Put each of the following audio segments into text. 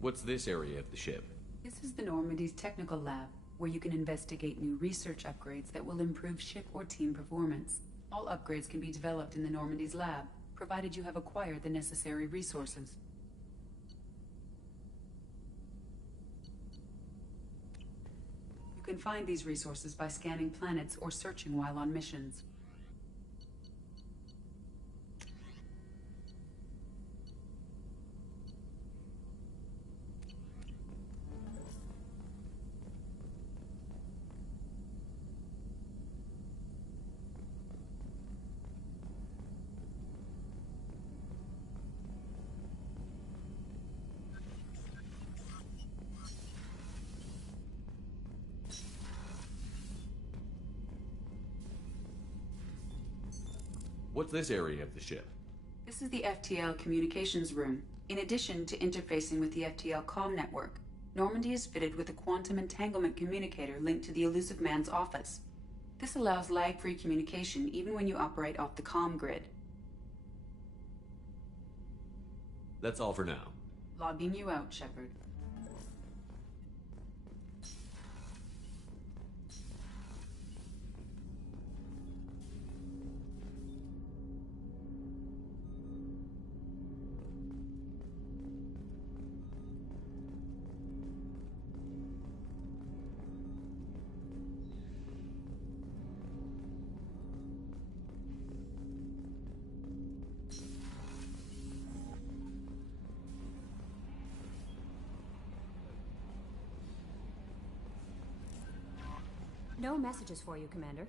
What's this area of the ship? This is the Normandy's technical lab, where you can investigate new research upgrades that will improve ship or team performance. All upgrades can be developed in the Normandy's lab, provided you have acquired the necessary resources. You can find these resources by scanning planets or searching while on missions. What's this area of the ship? This is the FTL communications room. In addition to interfacing with the FTL comm network, Normandy is fitted with a quantum entanglement communicator linked to the Elusive Man's office. This allows lag-free communication even when you operate off the comm grid. That's all for now. Logging you out, Shepard. No messages for you, Commander.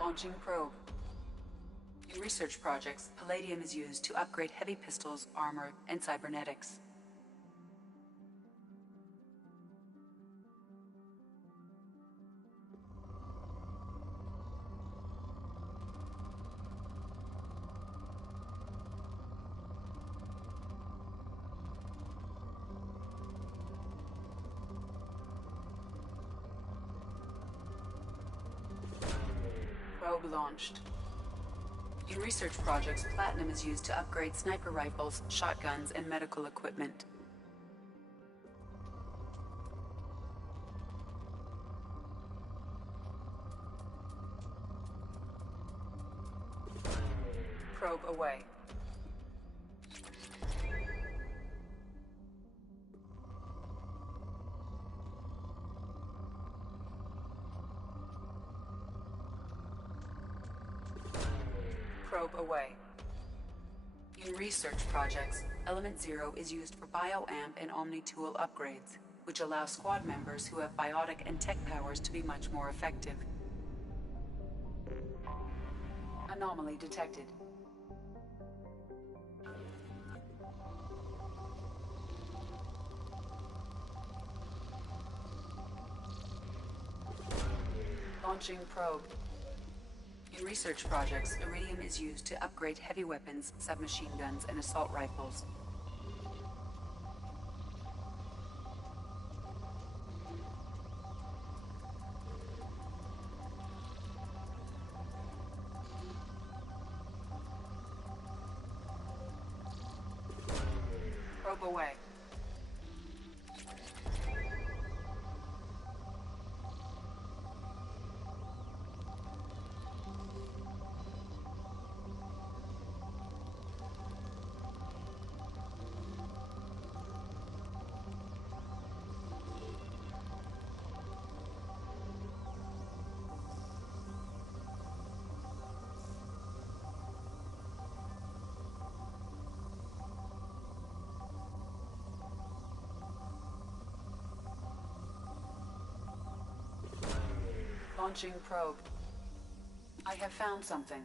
Launching probe. In research projects, palladium is used to upgrade heavy pistols, armor, and cybernetics. Probe launched. In research projects, platinum is used to upgrade sniper rifles, shotguns, and medical equipment. Probe away. Probe away. In research projects, Element Zero is used for bioamp and omni-tool upgrades, which allow squad members who have biotic and tech powers to be much more effective. Anomaly detected. Launching probe. In research projects, iridium is used to upgrade heavy weapons, submachine guns, and assault rifles. Probe away. Launching probe. I have found something.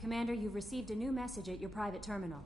Commander, you've received a new message at your private terminal.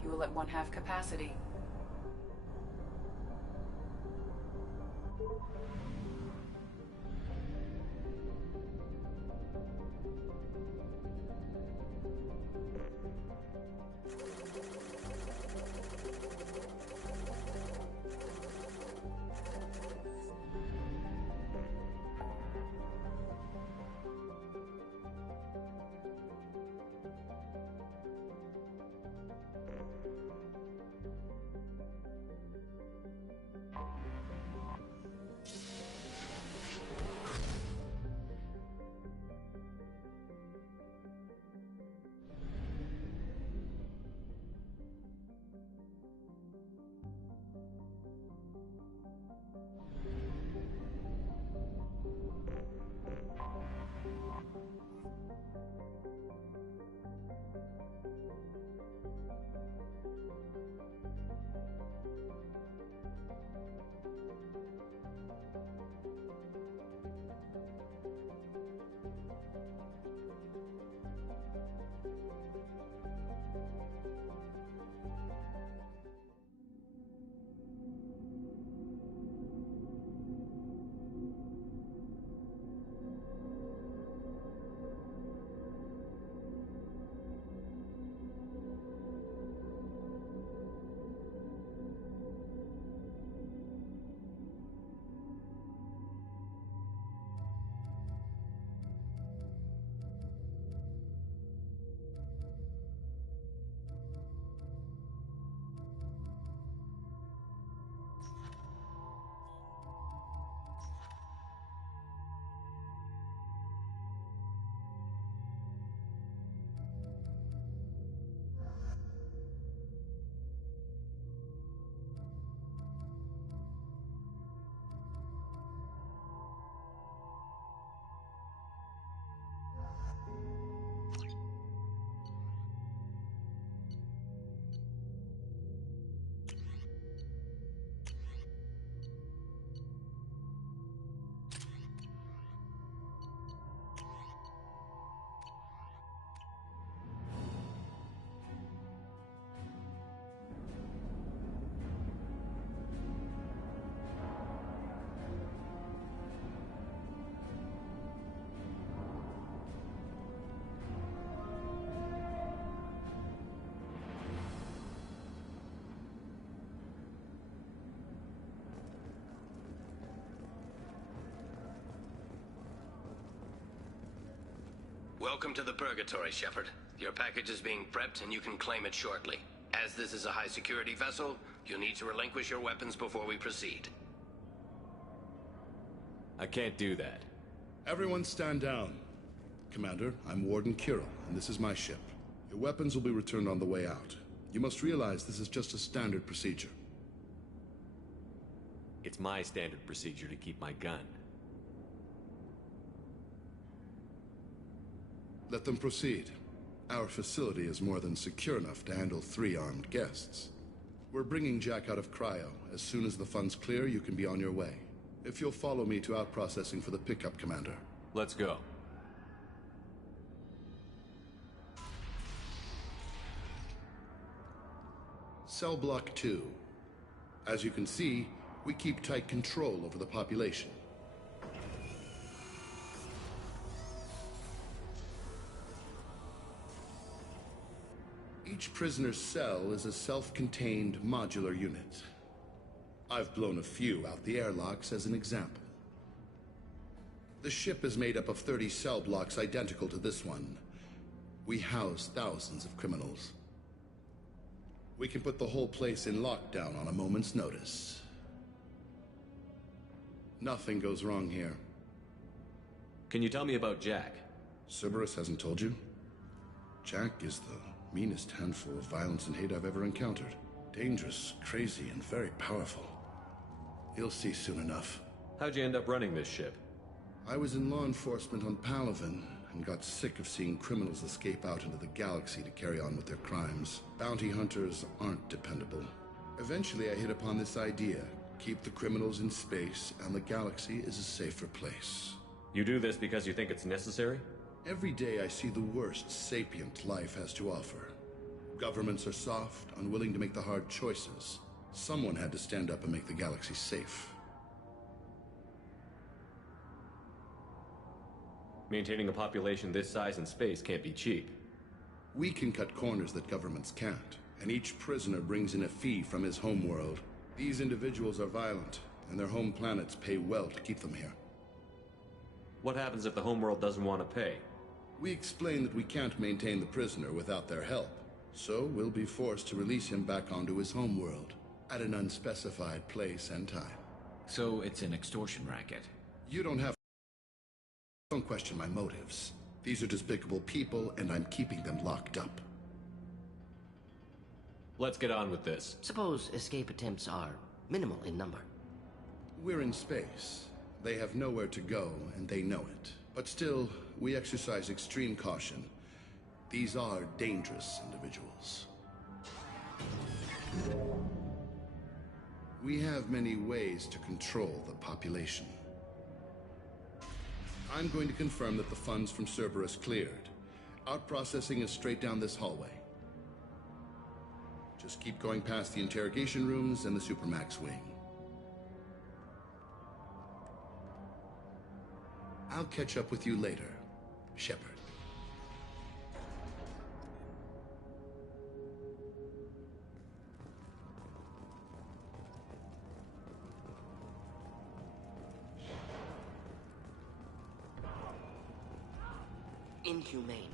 Fuel at 1/2 capacity. Welcome to the Purgatory, Shepard. Your package is being prepped and you can claim it shortly. As this is a high-security vessel, you'll need to relinquish your weapons before we proceed. I can't do that. Everyone stand down. Commander, I'm Warden Kirill, and this is my ship. Your weapons will be returned on the way out. You must realize this is just a standard procedure. It's my standard procedure to keep my gun. Let them proceed. Our facility is more than secure enough to handle 3 armed guests. We're bringing Jack out of cryo. As soon as the funds clear, you can be on your way. If you'll follow me to out-processing for the pickup, Commander. Let's go. Cell Block 2. As you can see, we keep tight control over the population. Each prisoner's cell is a self-contained modular unit. I've blown a few out the airlocks as an example. The ship is made up of 30 cell blocks identical to this one. We house thousands of criminals. We can put the whole place in lockdown on a moment's notice. Nothing goes wrong here. Can you tell me about Jack? Cerberus hasn't told you? Jack is the meanest handful of violence and hate I've ever encountered. Dangerous, crazy, and very powerful. You'll see soon enough. How'd you end up running this ship? I was in law enforcement on Palaven and got sick of seeing criminals escape out into the galaxy to carry on with their crimes. Bounty hunters aren't dependable. Eventually I hit upon this idea. Keep the criminals in space and the galaxy is a safer place. You do this because you think it's necessary? Every day I see the worst sapient life has to offer. Governments are soft, unwilling to make the hard choices. Someone had to stand up and make the galaxy safe. Maintaining a population this size in space can't be cheap. We can cut corners that governments can't, and each prisoner brings in a fee from his homeworld. These individuals are violent, and their home planets pay well to keep them here. What happens if the homeworld doesn't want to pay? We explain that we can't maintain the prisoner without their help, so we'll be forced to release him back onto his homeworld, at an unspecified place and time. So it's an extortion racket. You don't question my motives. These are despicable people, and I'm keeping them locked up. Let's get on with this. Suppose escape attempts are minimal in number. We're in space. They have nowhere to go, and they know it. But still, we exercise extreme caution. These are dangerous individuals. We have many ways to control the population. I'm going to confirm that the funds from Cerberus cleared. Out-processing is straight down this hallway. Just keep going past the interrogation rooms and the Supermax wing. I'll catch up with you later, Shepard. Inhumane.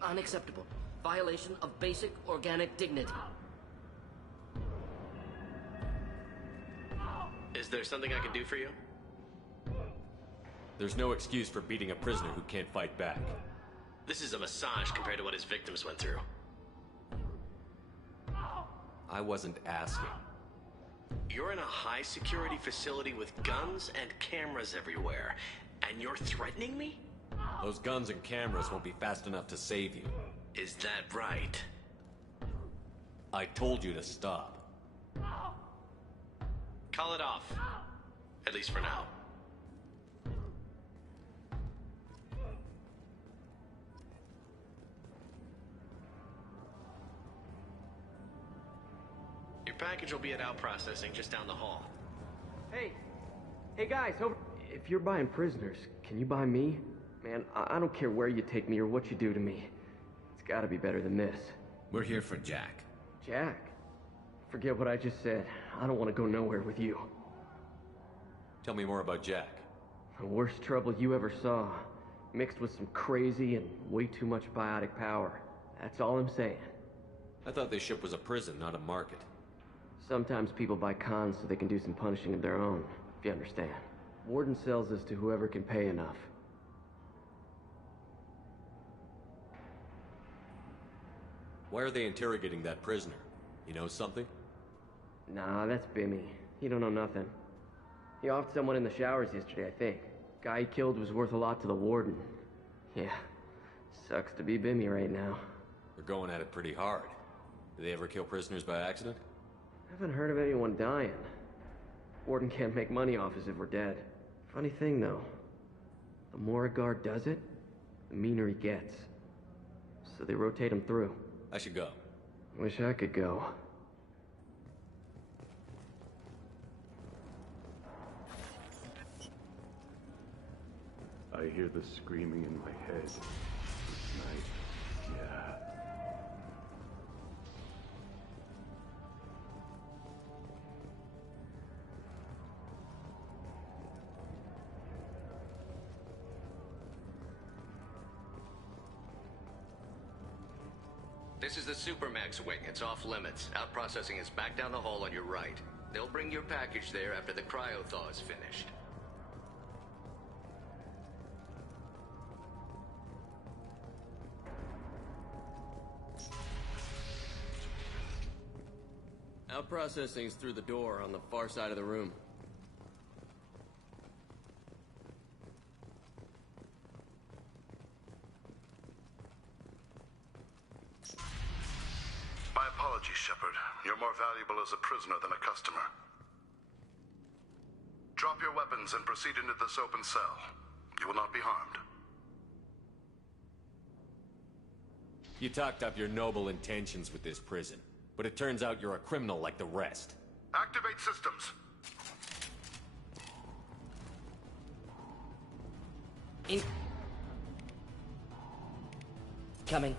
Unacceptable. Violation of basic organic dignity. Is there something I can do for you? There's no excuse for beating a prisoner who can't fight back. This is a massage compared to what his victims went through. I wasn't asking. You're in a high-security facility with guns and cameras everywhere, and you're threatening me? Those guns and cameras won't be fast enough to save you. Is that right? I told you to stop. Call it off. At least for now. Your package will be at out processing just down the hall. Hey guys, if you're buying prisoners, can you buy me? Man, I don't care where you take me or what you do to me. It's gotta be better than this. We're here for Jack. Jack? Forget what I just said. I don't want to go nowhere with you. Tell me more about Jack. The worst trouble you ever saw. Mixed with some crazy and way too much biotic power. That's all I'm saying. I thought this ship was a prison, not a market. Sometimes people buy cons so they can do some punishing of their own, if you understand. Warden sells this to whoever can pay enough. Why are they interrogating that prisoner? You know something? Nah, that's Bimmy. He don't know nothing. He offed someone in the showers yesterday, I think. Guy he killed was worth a lot to the warden. Yeah, sucks to be Bimmy right now. They're going at it pretty hard. Do they ever kill prisoners by accident? Haven't heard of anyone dying. Warden can't make money off us if we're dead. Funny thing, though. The more a guard does it, the meaner he gets. So they rotate him through. I should go. Wish I could go. I hear the screaming in my head. This night, yeah. This is the Supermax wing. It's off limits. Out processing is back down the hall on your right. They'll bring your package there after the cryo-thaw is finished. Out processing's through the door on the far side of the room. My apologies, Shepard. You're more valuable as a prisoner than a customer. Drop your weapons and proceed into this open cell. You will not be harmed. You talked up your noble intentions with this prison, but it turns out you're a criminal like the rest. Activate systems. Coming.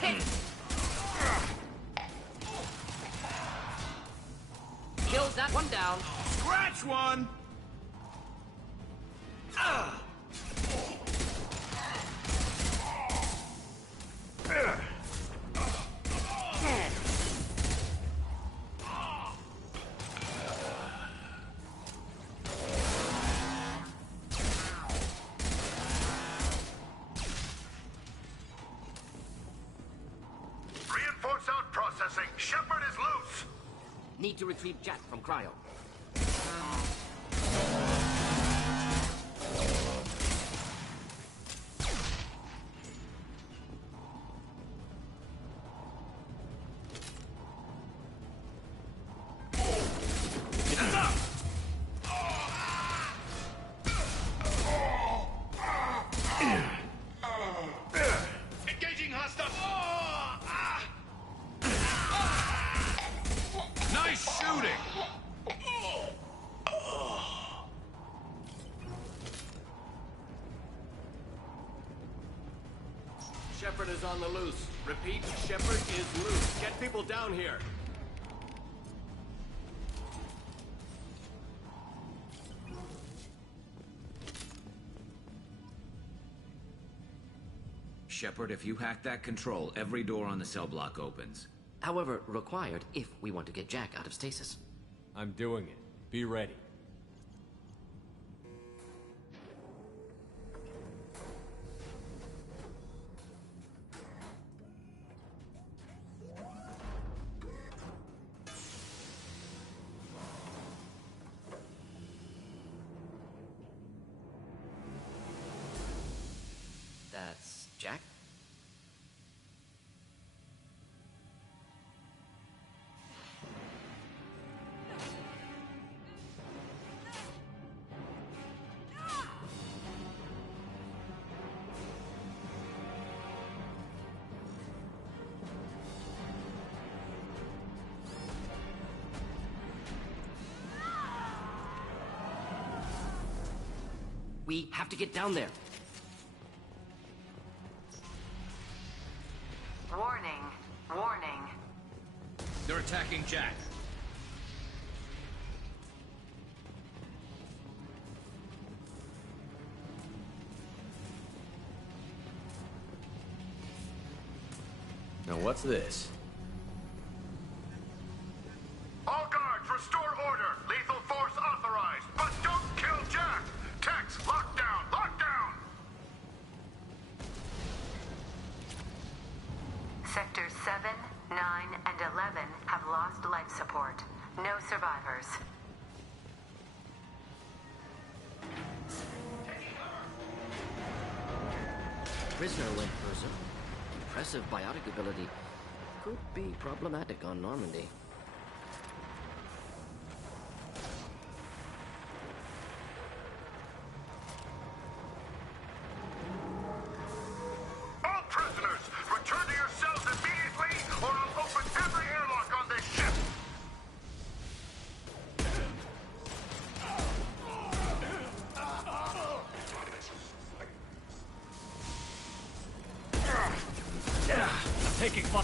Hit! Kills that one down. Scratch one! Reinforce out processing. Shepard is loose. Need to retrieve Jack from cryo. Engaging hostile! Nice shooting! Shepard is on the loose. Repeat, Shepard is loose. Get people down here. Shepard, if you hack that control, every door on the cell block opens. However, required if we want to get Jack out of stasis. I'm doing it. Be ready. That's Jack? We have to get down there. Warning. Warning. They're attacking Jack. Now what's this? All guards, restore order. Lethal force authorized. But don't kill Jack. Tex, lockdown, lockdown. Sectors 7, 9, and 11 have lost life support. No survivors. Prisoner went berserk. Impressive biotic ability. Could be problematic on Normandy. All prisoners, return to your cells immediately, or I'll open every airlock on this ship. I'm taking fire.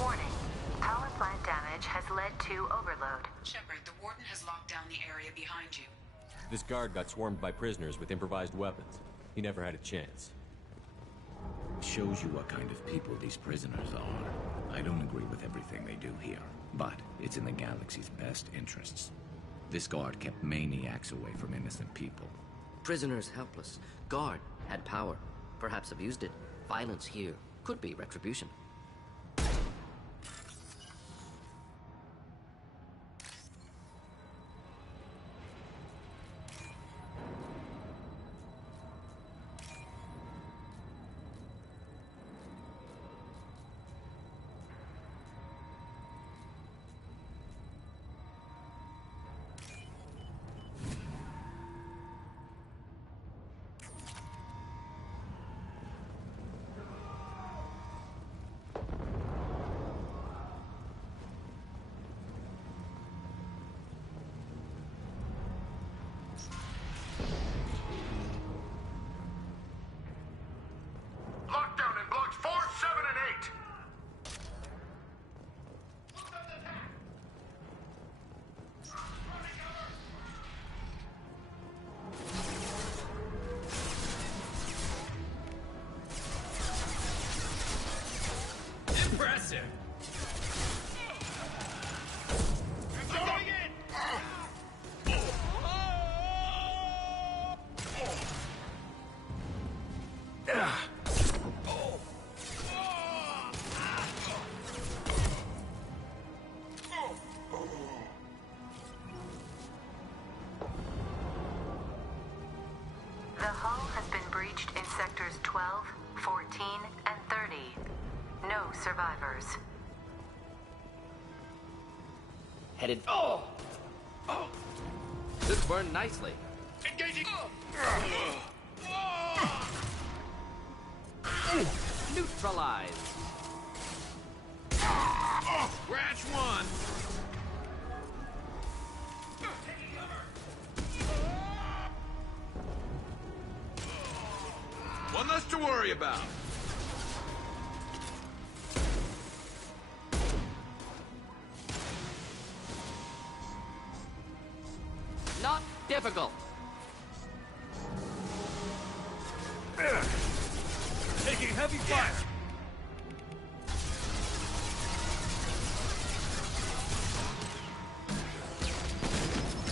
Warning. Power plant damage has led to overload. Shepard, the Warden has locked down the area behind you. This guard got swarmed by prisoners with improvised weapons. He never had a chance. Shows you what kind of people these prisoners are. I don't agree with everything they do here, but it's in the galaxy's best interests. This guard kept maniacs away from innocent people. Prisoners helpless. Guard had power. Perhaps abused it. Violence here could be retribution. Lockdown in blocks 4, 7, and 8. Impressive. I'm going in. The hull has been breached in sectors 12, 14, and 30. No survivors. Headed. Oh! This burned nicely. Engaging. Neutralized. Scratch one. One less to worry about. Not difficult. Taking heavy fire.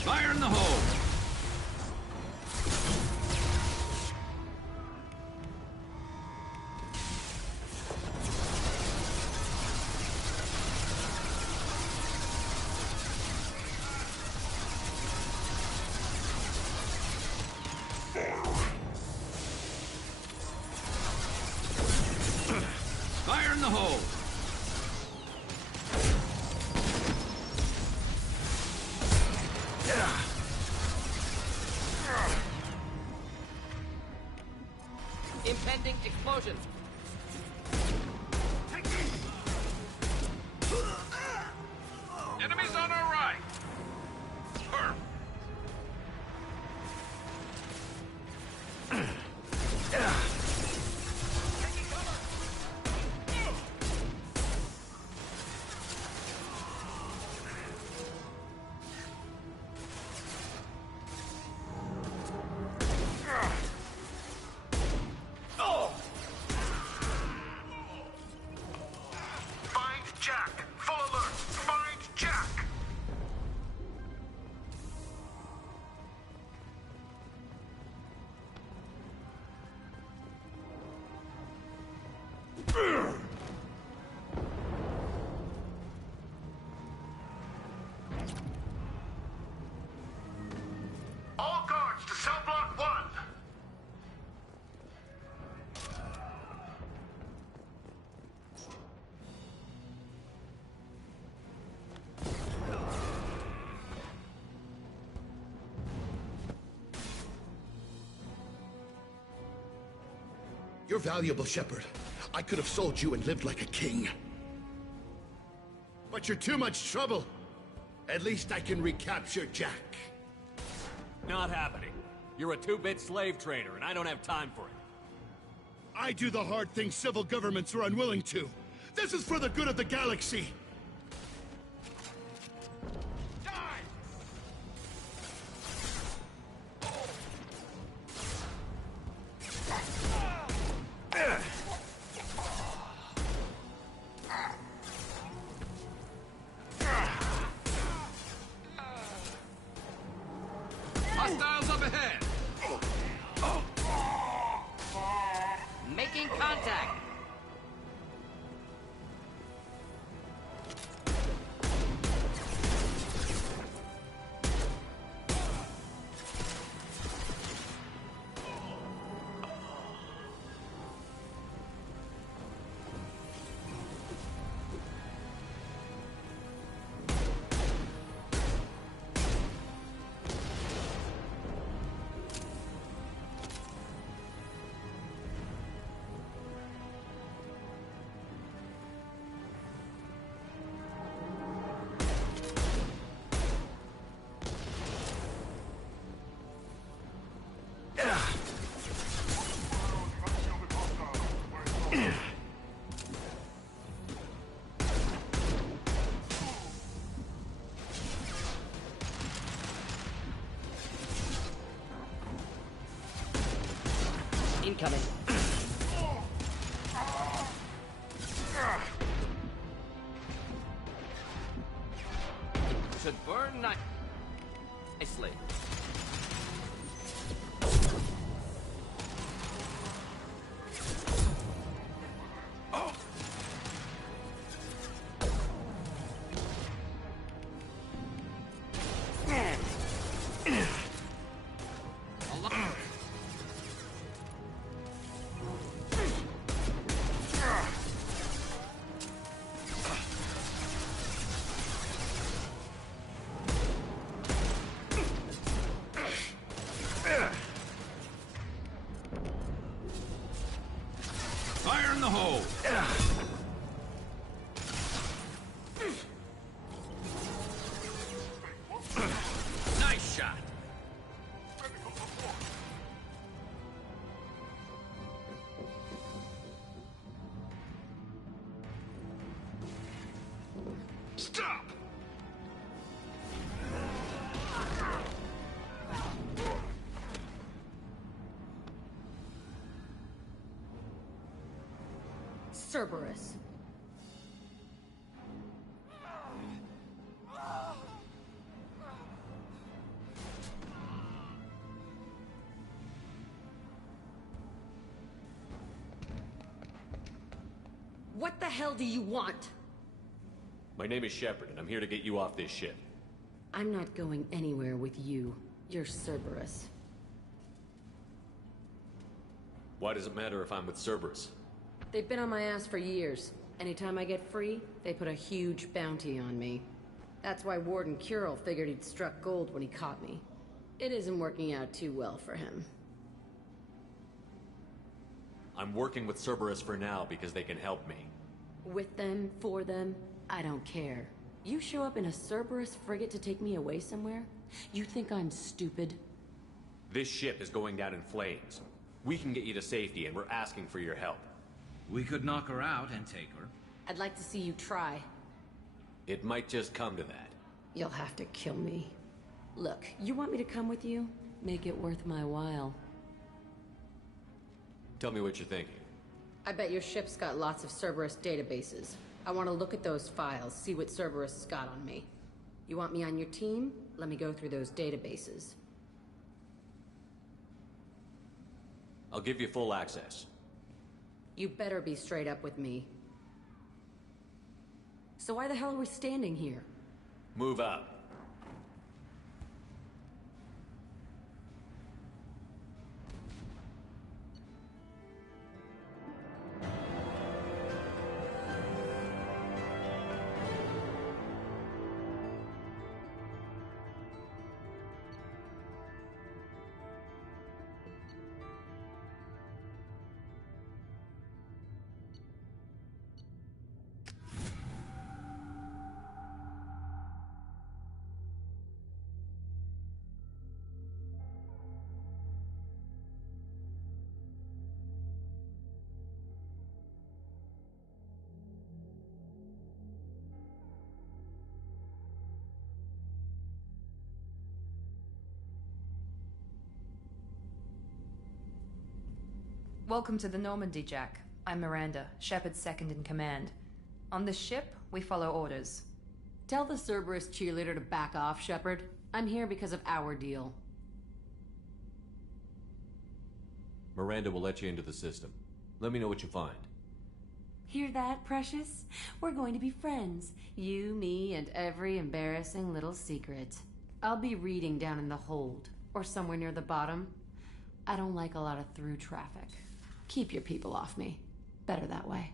Fire in the hole. Fire in the hole. Impending explosion. All guards to cell block 1. You're valuable, Shepard. I could have sold you and lived like a king. But you're too much trouble. At least I can recapture Jack. Not happening. You're a two-bit slave trader, and I don't have time for it. I do the hard things civil governments are unwilling to. This is for the good of the galaxy. Hostiles up ahead! Making contact! Incoming. Should burn nicely. Fire in the hole! Nice shot! Stop! Cerberus. What the hell do you want? My name is Shepard, and I'm here to get you off this ship. I'm not going anywhere with you. You're Cerberus. Why does it matter if I'm with Cerberus? They've been on my ass for years. Anytime I get free, they put a huge bounty on me. That's why Warden Curl figured he'd struck gold when he caught me. It isn't working out too well for him. I'm working with Cerberus for now because they can help me. With them, for them, I don't care. You show up in a Cerberus frigate to take me away somewhere? You think I'm stupid? This ship is going down in flames. We can get you to safety, and we're asking for your help. We could knock her out and take her. I'd like to see you try. It might just come to that. You'll have to kill me. Look, you want me to come with you? Make it worth my while. Tell me what you're thinking. I bet your ship's got lots of Cerberus databases. I want to look at those files, see what Cerberus has got on me. You want me on your team? Let me go through those databases. I'll give you full access. You better be straight up with me. So why the hell are we standing here? Move out. Welcome to the Normandy, Jack. I'm Miranda, Shepard's second in command. On this ship, we follow orders. Tell the Cerberus cheerleader to back off, Shepard. I'm here because of our deal. Miranda will let you into the system. Let me know what you find. Hear that, Precious? We're going to be friends. You, me, and every embarrassing little secret. I'll be reading down in the hold, or somewhere near the bottom. I don't like a lot of through traffic. Keep your people off me. Better that way.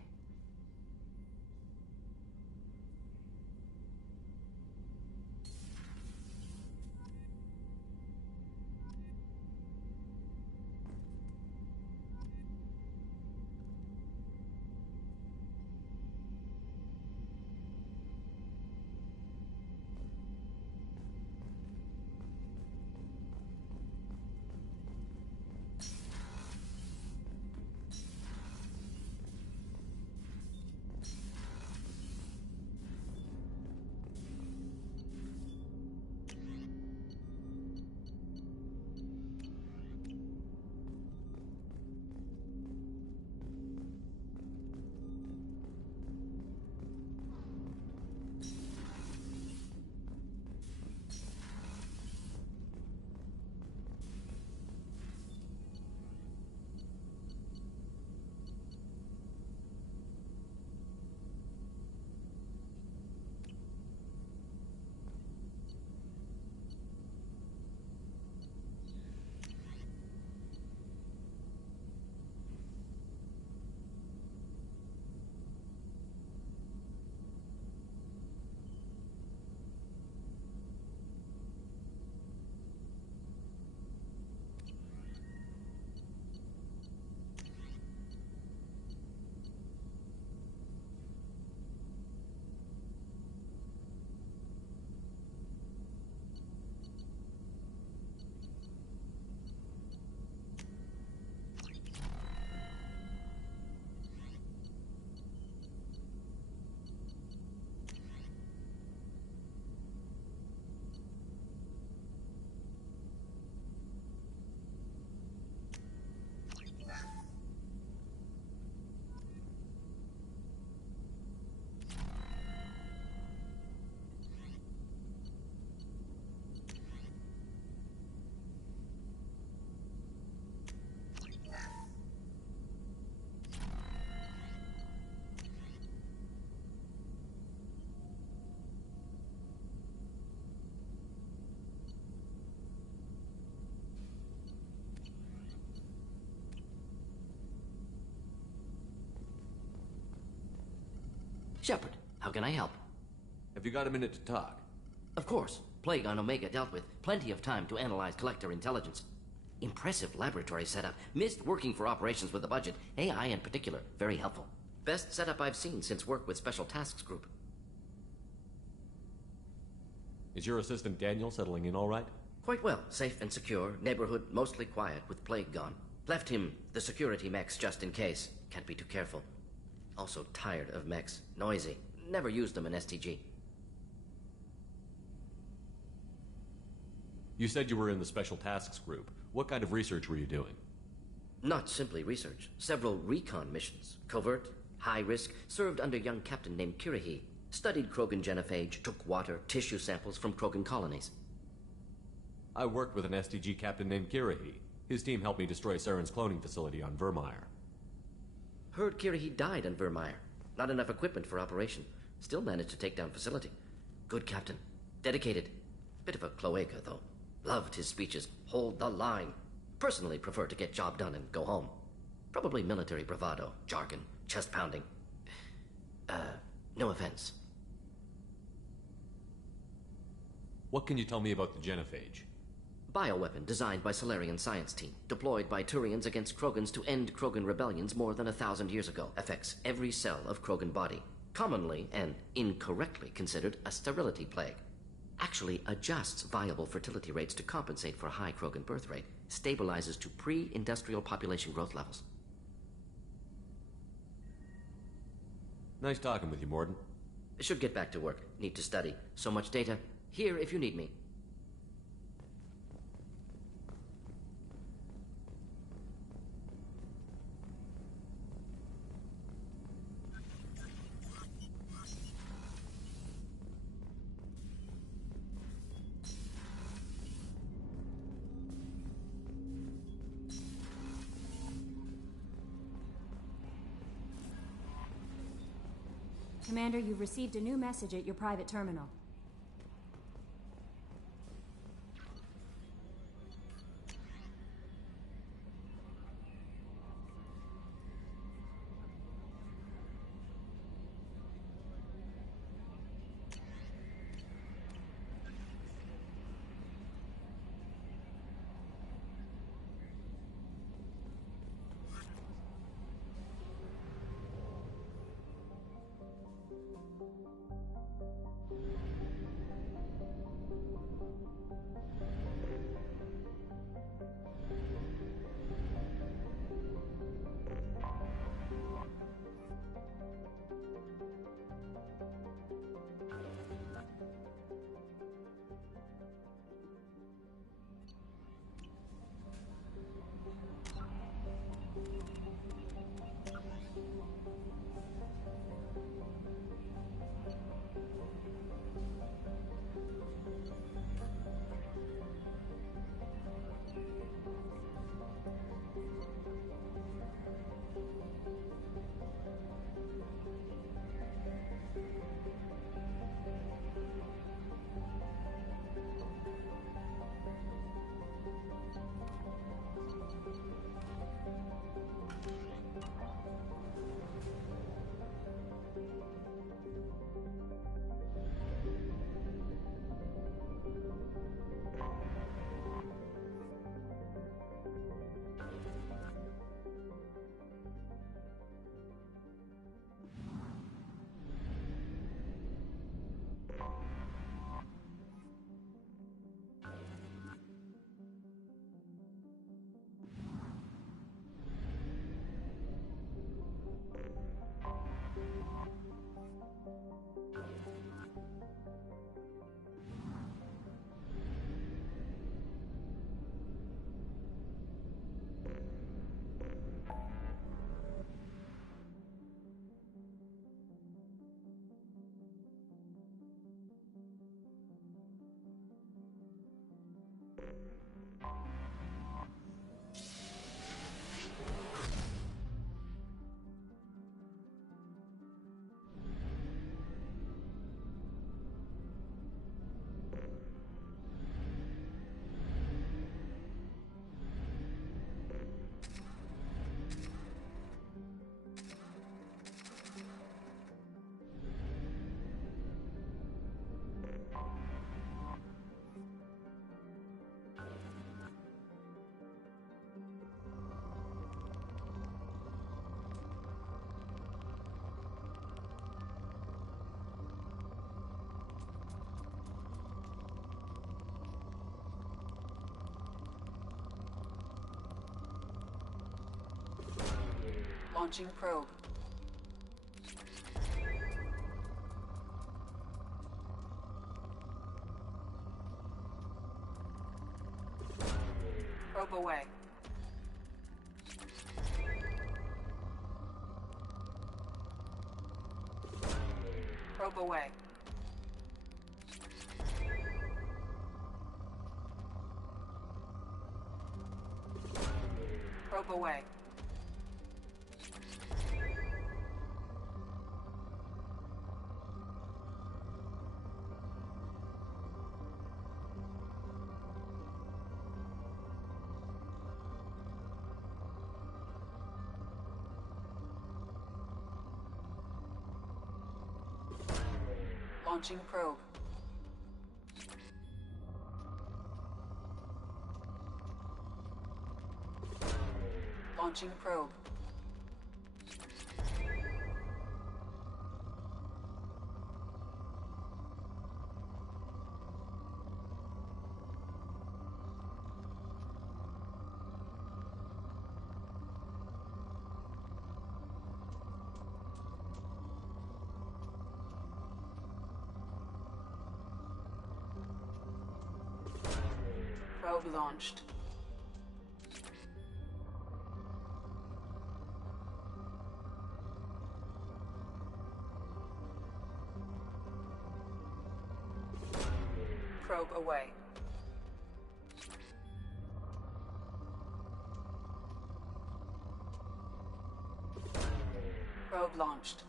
Shepard, how can I help? Have you got a minute to talk? Of course. Plague on Omega dealt with. Plenty of time to analyze Collector intelligence. Impressive laboratory setup. Missed working for operations with a budget. AI in particular. Very helpful. Best setup I've seen since work with Special Tasks Group. Is your assistant Daniel settling in all right? Quite well. Safe and secure. Neighborhood mostly quiet with Plague gone. Left him the security mechs just in case. Can't be too careful. Also tired of mechs. Noisy. Never used them in STG. You said you were in the Special Tasks Group. What kind of research were you doing? Not simply research. Several recon missions. Covert, high risk, served under young captain named Kirahi. Studied Krogan genophage, took water, tissue samples from Krogan colonies. I worked with an STG captain named Kirahi. His team helped me destroy Saren's cloning facility on Vermeer. Heard Kirahi died on Vermeer. Not enough equipment for operation. Still managed to take down facility. Good captain. Dedicated. Bit of a cloaca, though. Loved his speeches. Hold the line. Personally prefer to get job done and go home. Probably military bravado, jargon, chest pounding. No offense. What can you tell me about the genophage? Bioweapon designed by Solarian science team, deployed by Turians against Krogans to end Krogan rebellions more than 1,000 years ago. Affects every cell of Krogan body. Commonly and incorrectly considered a sterility plague. Actually adjusts viable fertility rates to compensate for high Krogan birth rate. Stabilizes to pre-industrial population growth levels. Nice talking with you, Morden. Should get back to work. Need to study. So much data. Here if you need me. Commander, you've received a new message at your private terminal. Launching probe. Probe away. Probe away. Probe away. Launching probe. Launching probe. Probe launched. Probe away. Probe launched.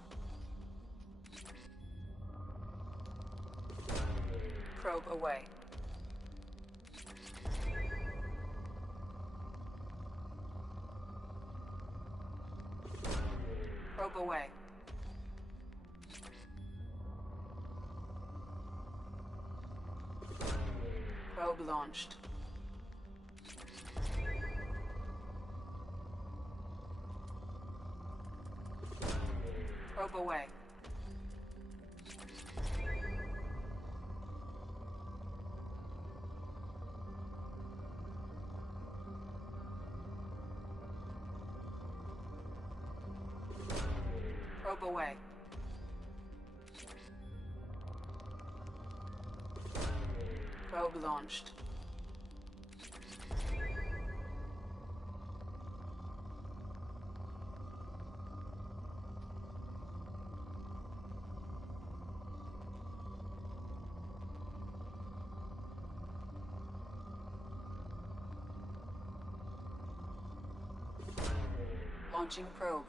probe away. Probe away. Probe launched. Probe away. Probe away. Probe launched. Launching probe.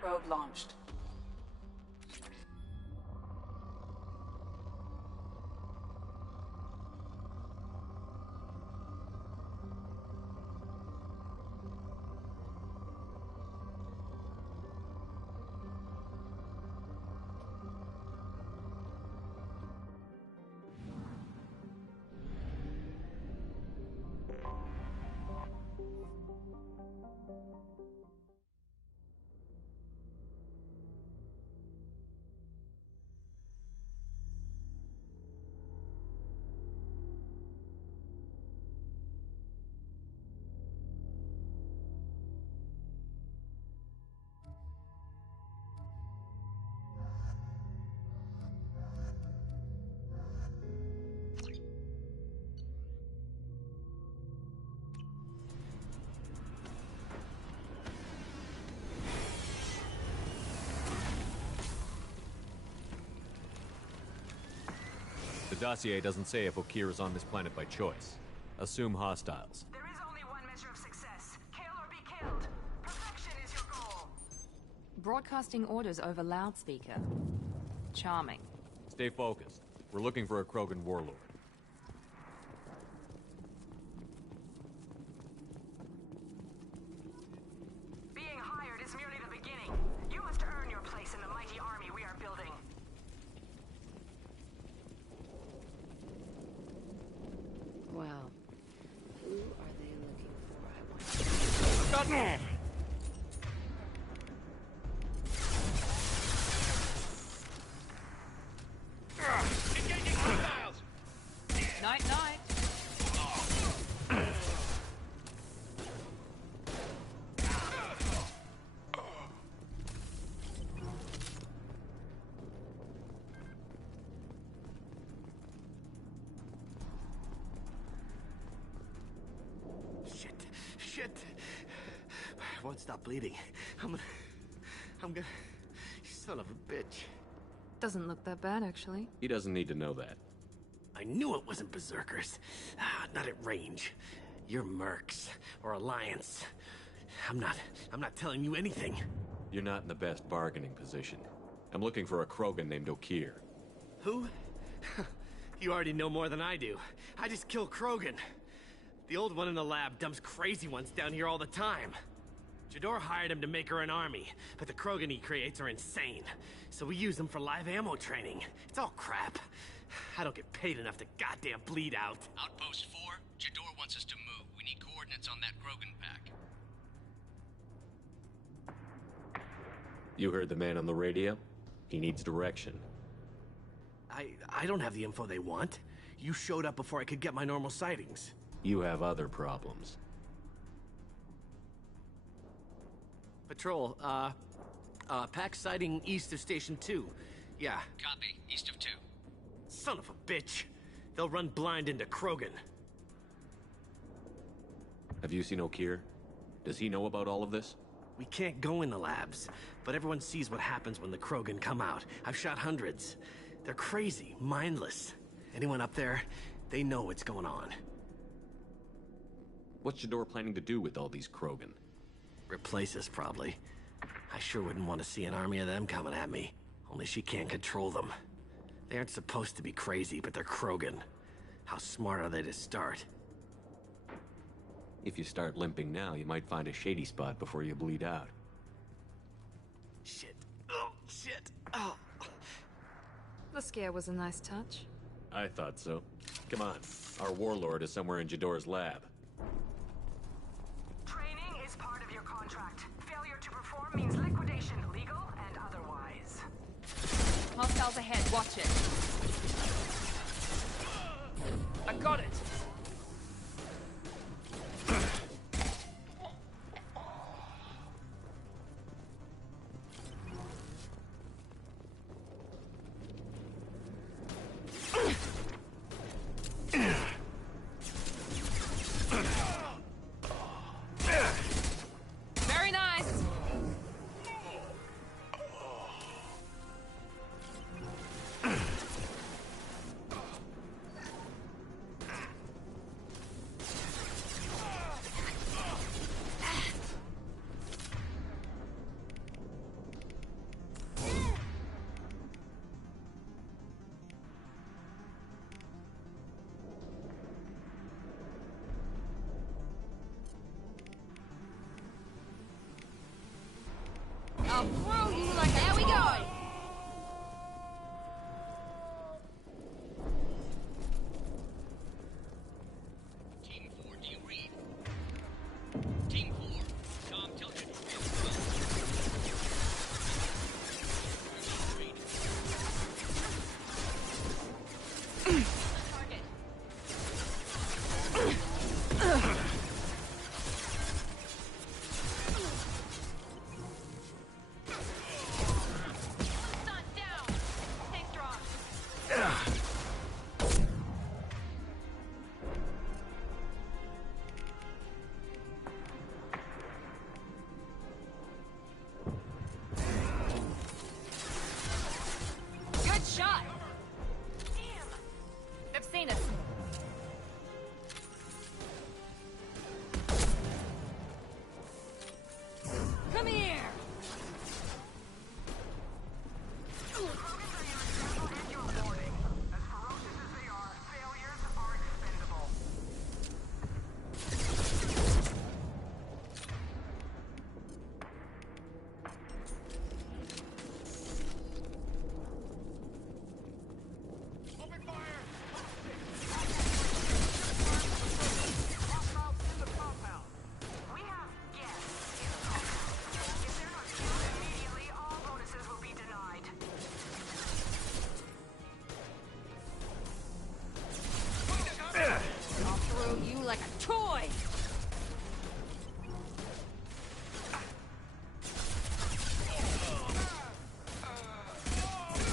Probe launched. The dossier doesn't say if Okir is on this planet by choice. Assume hostiles. There is only one measure of success. Kill or be killed. Perfection is your goal. Broadcasting orders over loudspeaker. Charming. Stay focused. We're looking for a Krogan warlord. Being hired is merely the beginning. You must earn your place in the mighty army we are building. Well, who are they looking for, I wonder? Night, night. Shit. I won't stop bleeding. I'm gonna... You son of a bitch. Doesn't look that bad, actually. He doesn't need to know that. I knew it wasn't berserkers. Not at range. You're mercs or Alliance. I'm not telling you anything. You're not in the best bargaining position. I'm looking for a Krogan named Okir. Who? You already know more than I do. I just kill Krogan. The old one in the lab dumps crazy ones down here all the time. Jador hired him to make her an army, but the Krogan he creates are insane. So we use them for live ammo training. It's all crap. I don't get paid enough to goddamn bleed out. Outpost 4, Jador wants us to move. We need coordinates on that Krogan pack. You heard the man on the radio? He needs direction. I don't have the info they want. You showed up before I could get my normal sightings. You have other problems. Patrol, pack sighting east of Station 2. Yeah. Copy. East of 2. Son of a bitch. They'll run blind into Krogan. Have you seen Okir? Does he know about all of this? We can't go in the labs, but everyone sees what happens when the Krogan come out. I've shot hundreds. They're crazy, mindless. Anyone up there, they know what's going on. What's Jador planning to do with all these Krogan? Replace us, probably. I sure wouldn't want to see an army of them coming at me. Only she can't control them. They aren't supposed to be crazy, but they're Krogan. How smart are they to start? If you start limping now, you might find a shady spot before you bleed out. Shit. Oh, shit. Oh. The scare was a nice touch. I thought so. Come on. Our warlord is somewhere in Jador's lab. Training is part of your contract. Failure to perform means liquidation, legal and otherwise. Hostiles ahead, watch it. I got it! Very nice! I'll throw you like a... There we go! Team 4, do you read? Team 4, Tom tells you to read. Good shot! Damn! They've seen us. Come here! I'll throw you like a toy!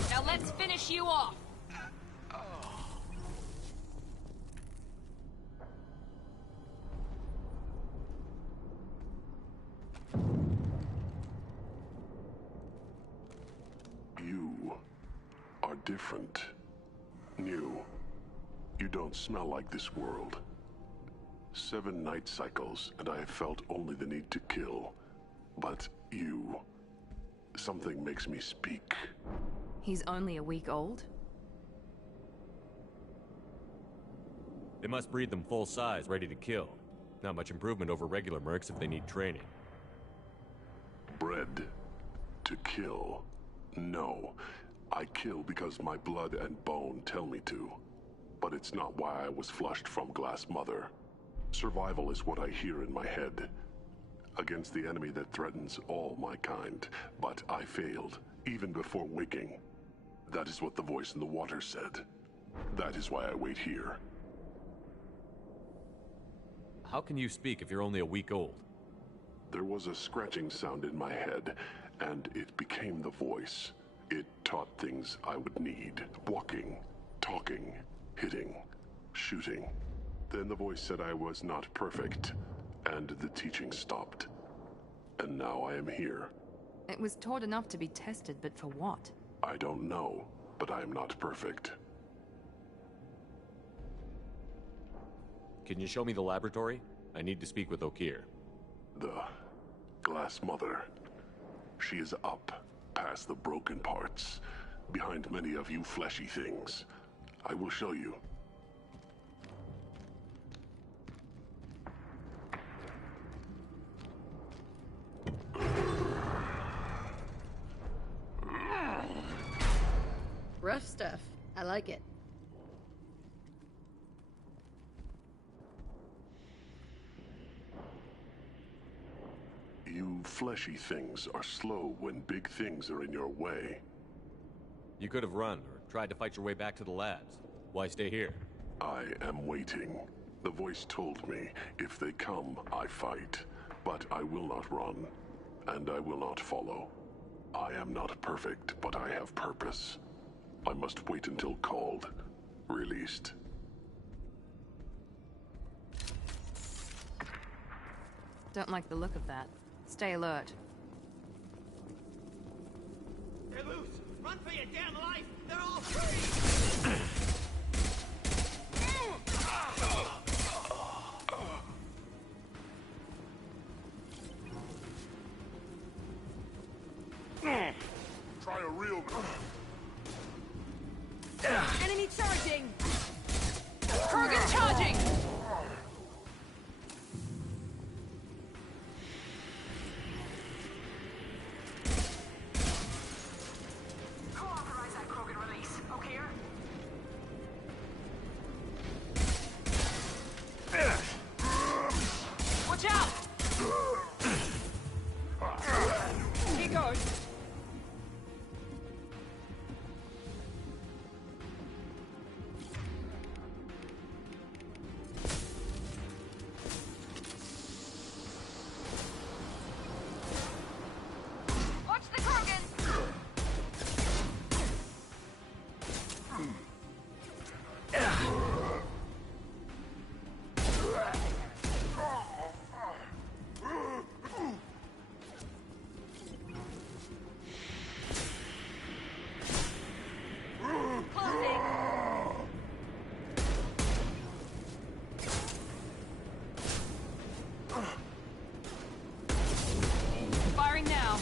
Now let's finish you off! You are different. New. You don't smell like this world. 7 night cycles, and I have felt only the need to kill. But you... something makes me speak. He's only a week old? They must breed them full size, ready to kill. Not much improvement over regular mercs if they need training. Bred to kill. No. I kill because my blood and bone tell me to. But it's not why I was flushed from Glass Mother. Survival is what I hear in my head. Against the enemy that threatens all my kind. But I failed, even before waking. That is what the voice in the water said. That is why I wait here. How can you speak if you're only a week old? There was a scratching sound in my head, and it became the voice. It taught things I would need. Walking, talking, hitting, shooting. Then the voice said I was not perfect, and the teaching stopped. And now I am here. It was taught enough to be tested, but for what? I don't know, but I am not perfect. Can you show me the laboratory? I need to speak with Okir. The Glass Mother. She is up, past the broken parts, behind many of you fleshy things. I will show you. Rough stuff. I like it. You fleshy things are slow when big things are in your way. You could have run, or tried to fight your way back to the labs. Why stay here? I am waiting. The voice told me, if they come, I fight. But I will not run, and I will not follow. I am not perfect, but I have purpose. I must wait until called, released. Don't like the look of that. Stay alert. They're loose! Run for your damn life! They're all free! Try a real... Enemy charging! Krogan charging! Who authorized that Krogan release? Okay? Watch out! Here goes. Watch the Krogan! Closing. Firing now.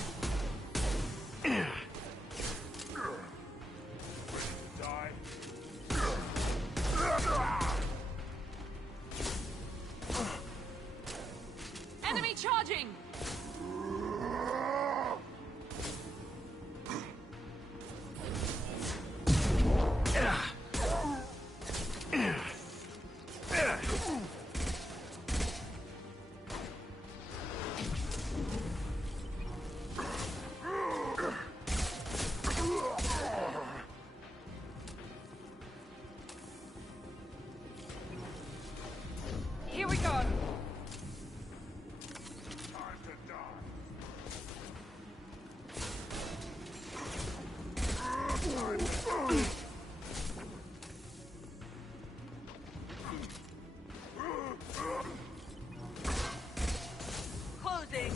Enemy charging! Here we go. Closing.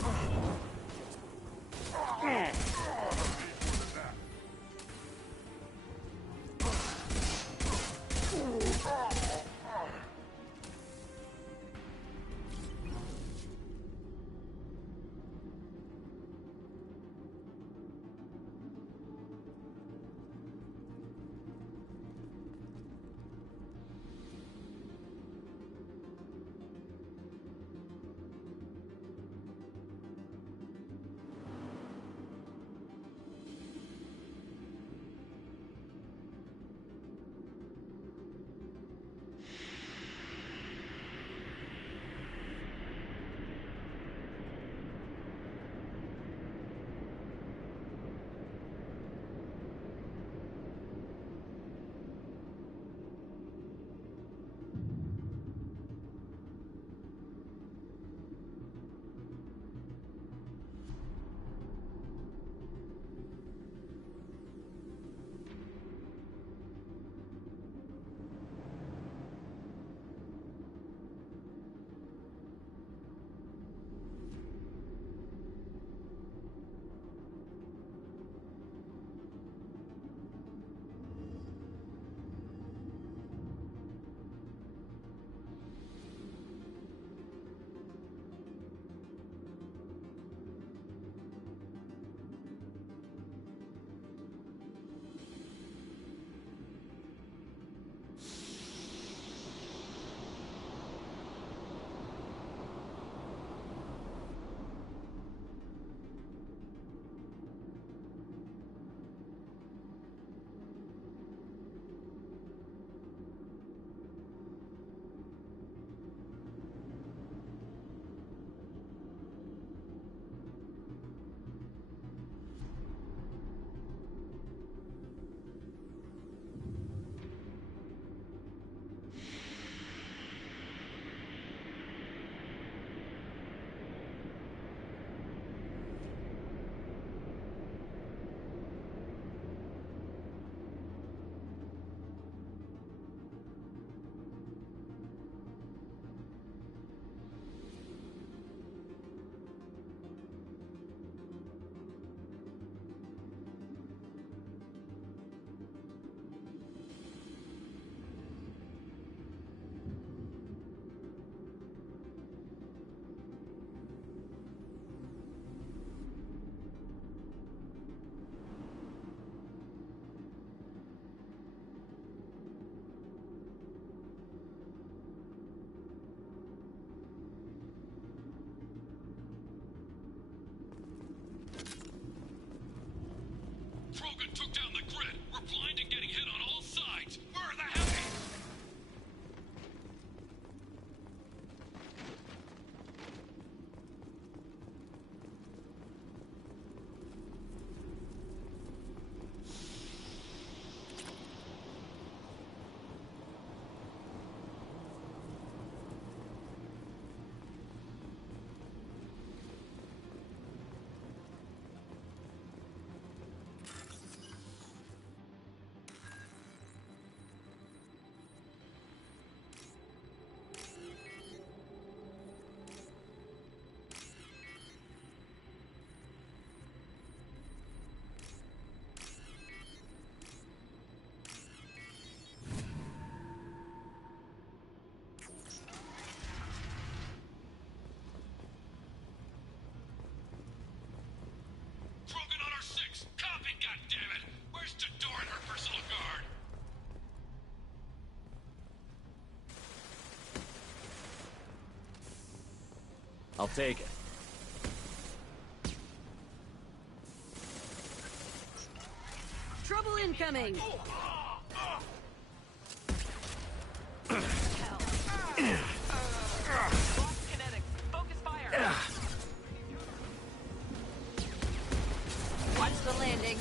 I'll take it. Trouble incoming! Watch the landing.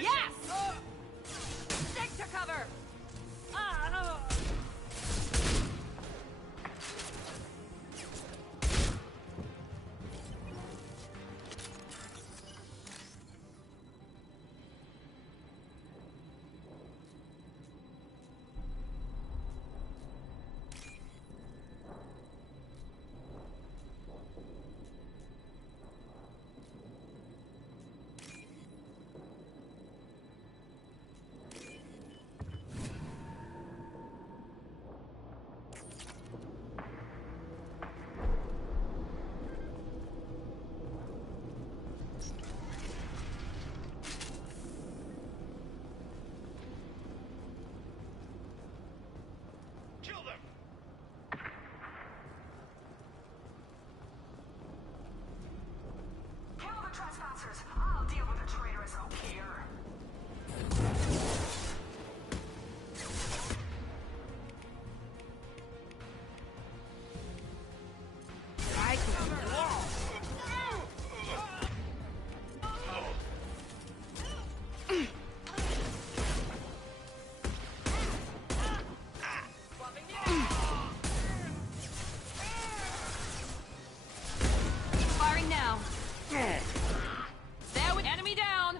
Yes! Stick to cover! Trespassers! I'll deal with the traitorous oak here. I can Firing now. There with enemy down.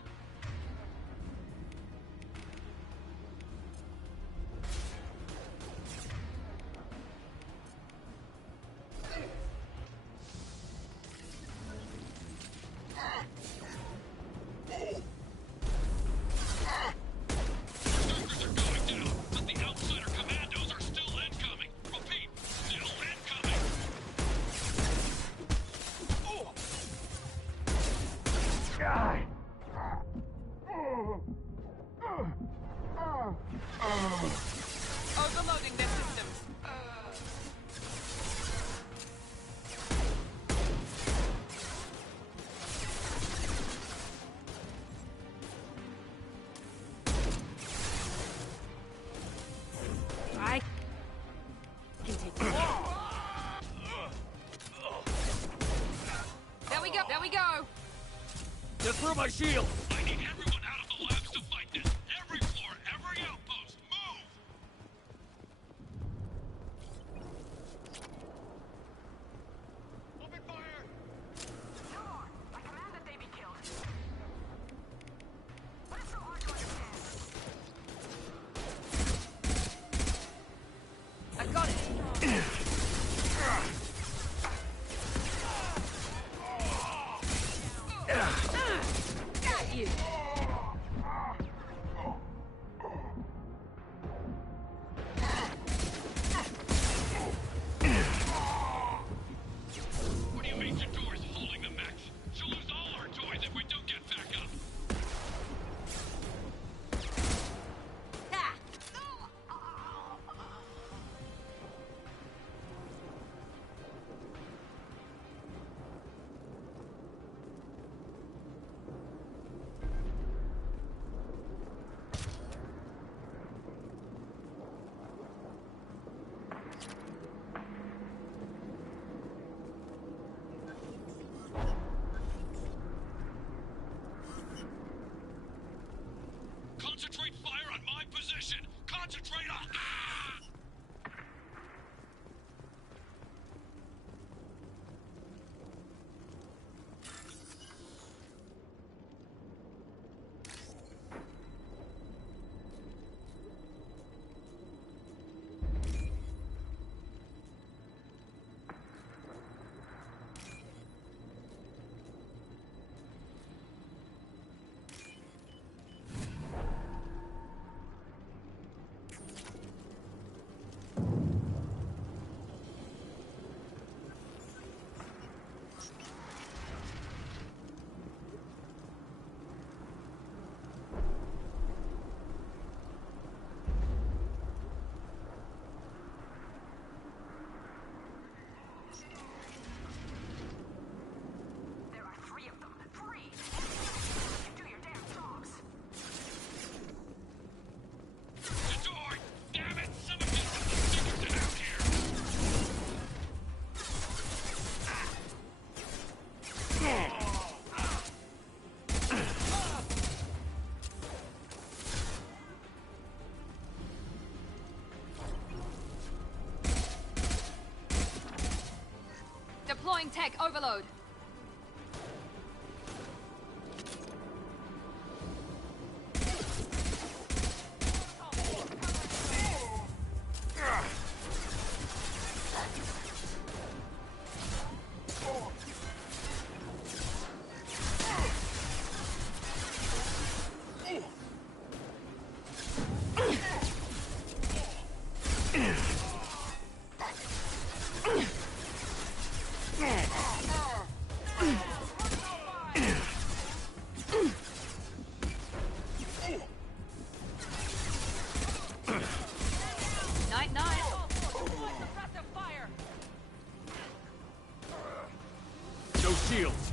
Overloading their systems. I can take it. There we go. There we go. Get through my shield! I need everyone out of the labs to fight this. Every floor, every outpost, move! Open fire! No more. I command that they be killed. What is so hard to understand? I got it. Got you. What do you mean Jadora's holding the mechs? She'll lose all our toys if we don't get back up. Ha! Deploying tech overload. No shields.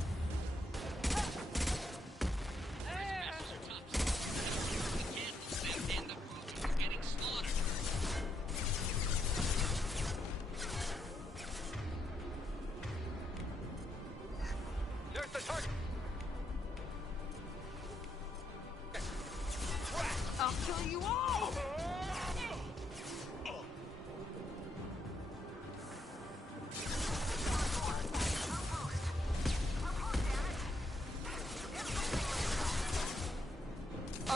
There's the target. I'll kill you all!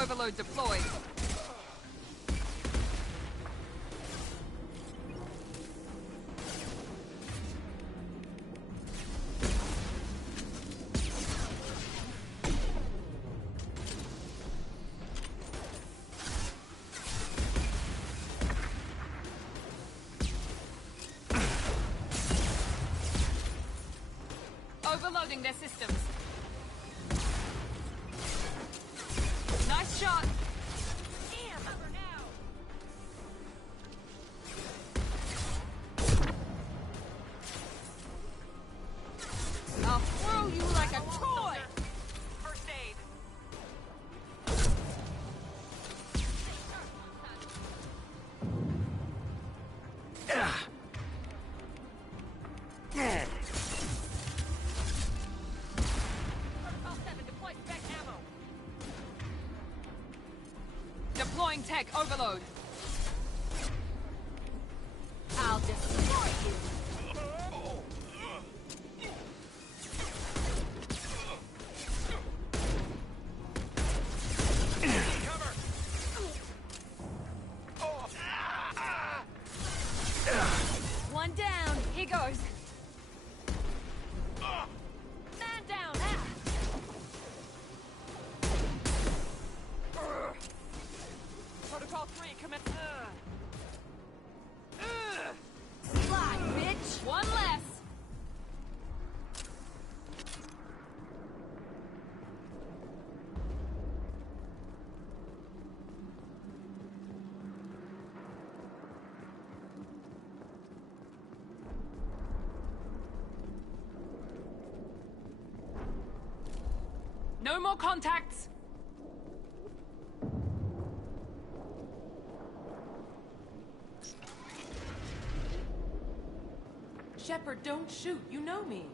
Overload deployed. Overloading their systems. Nice shot. Damn, cover now. I'll throw you like a toy. First aid. Protocol 7, deploy spec ammo. Deploying tech overload. I'll destroy you. One down. Here goes. Man down. Protocol 3, commit. Slide, bitch. One less. No more contacts. Shepard, don't shoot. You know me.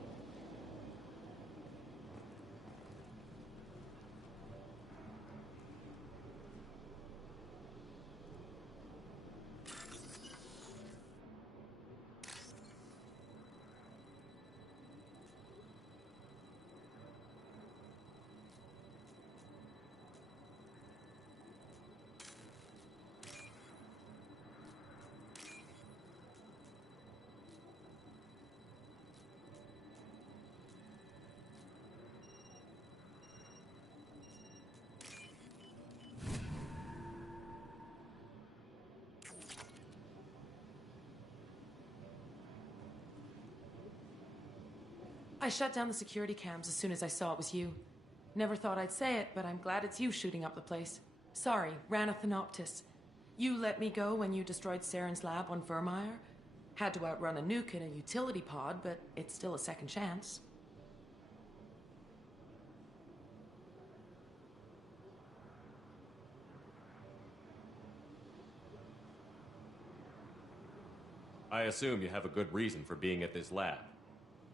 I shut down the security cams as soon as I saw it was you. Never thought I'd say it, but I'm glad it's you shooting up the place. Sorry, ran a Thanoptis. You let me go when you destroyed Saren's lab on Vermeer. Had to outrun a nuke in a utility pod, but it's still a second chance. I assume you have a good reason for being at this lab.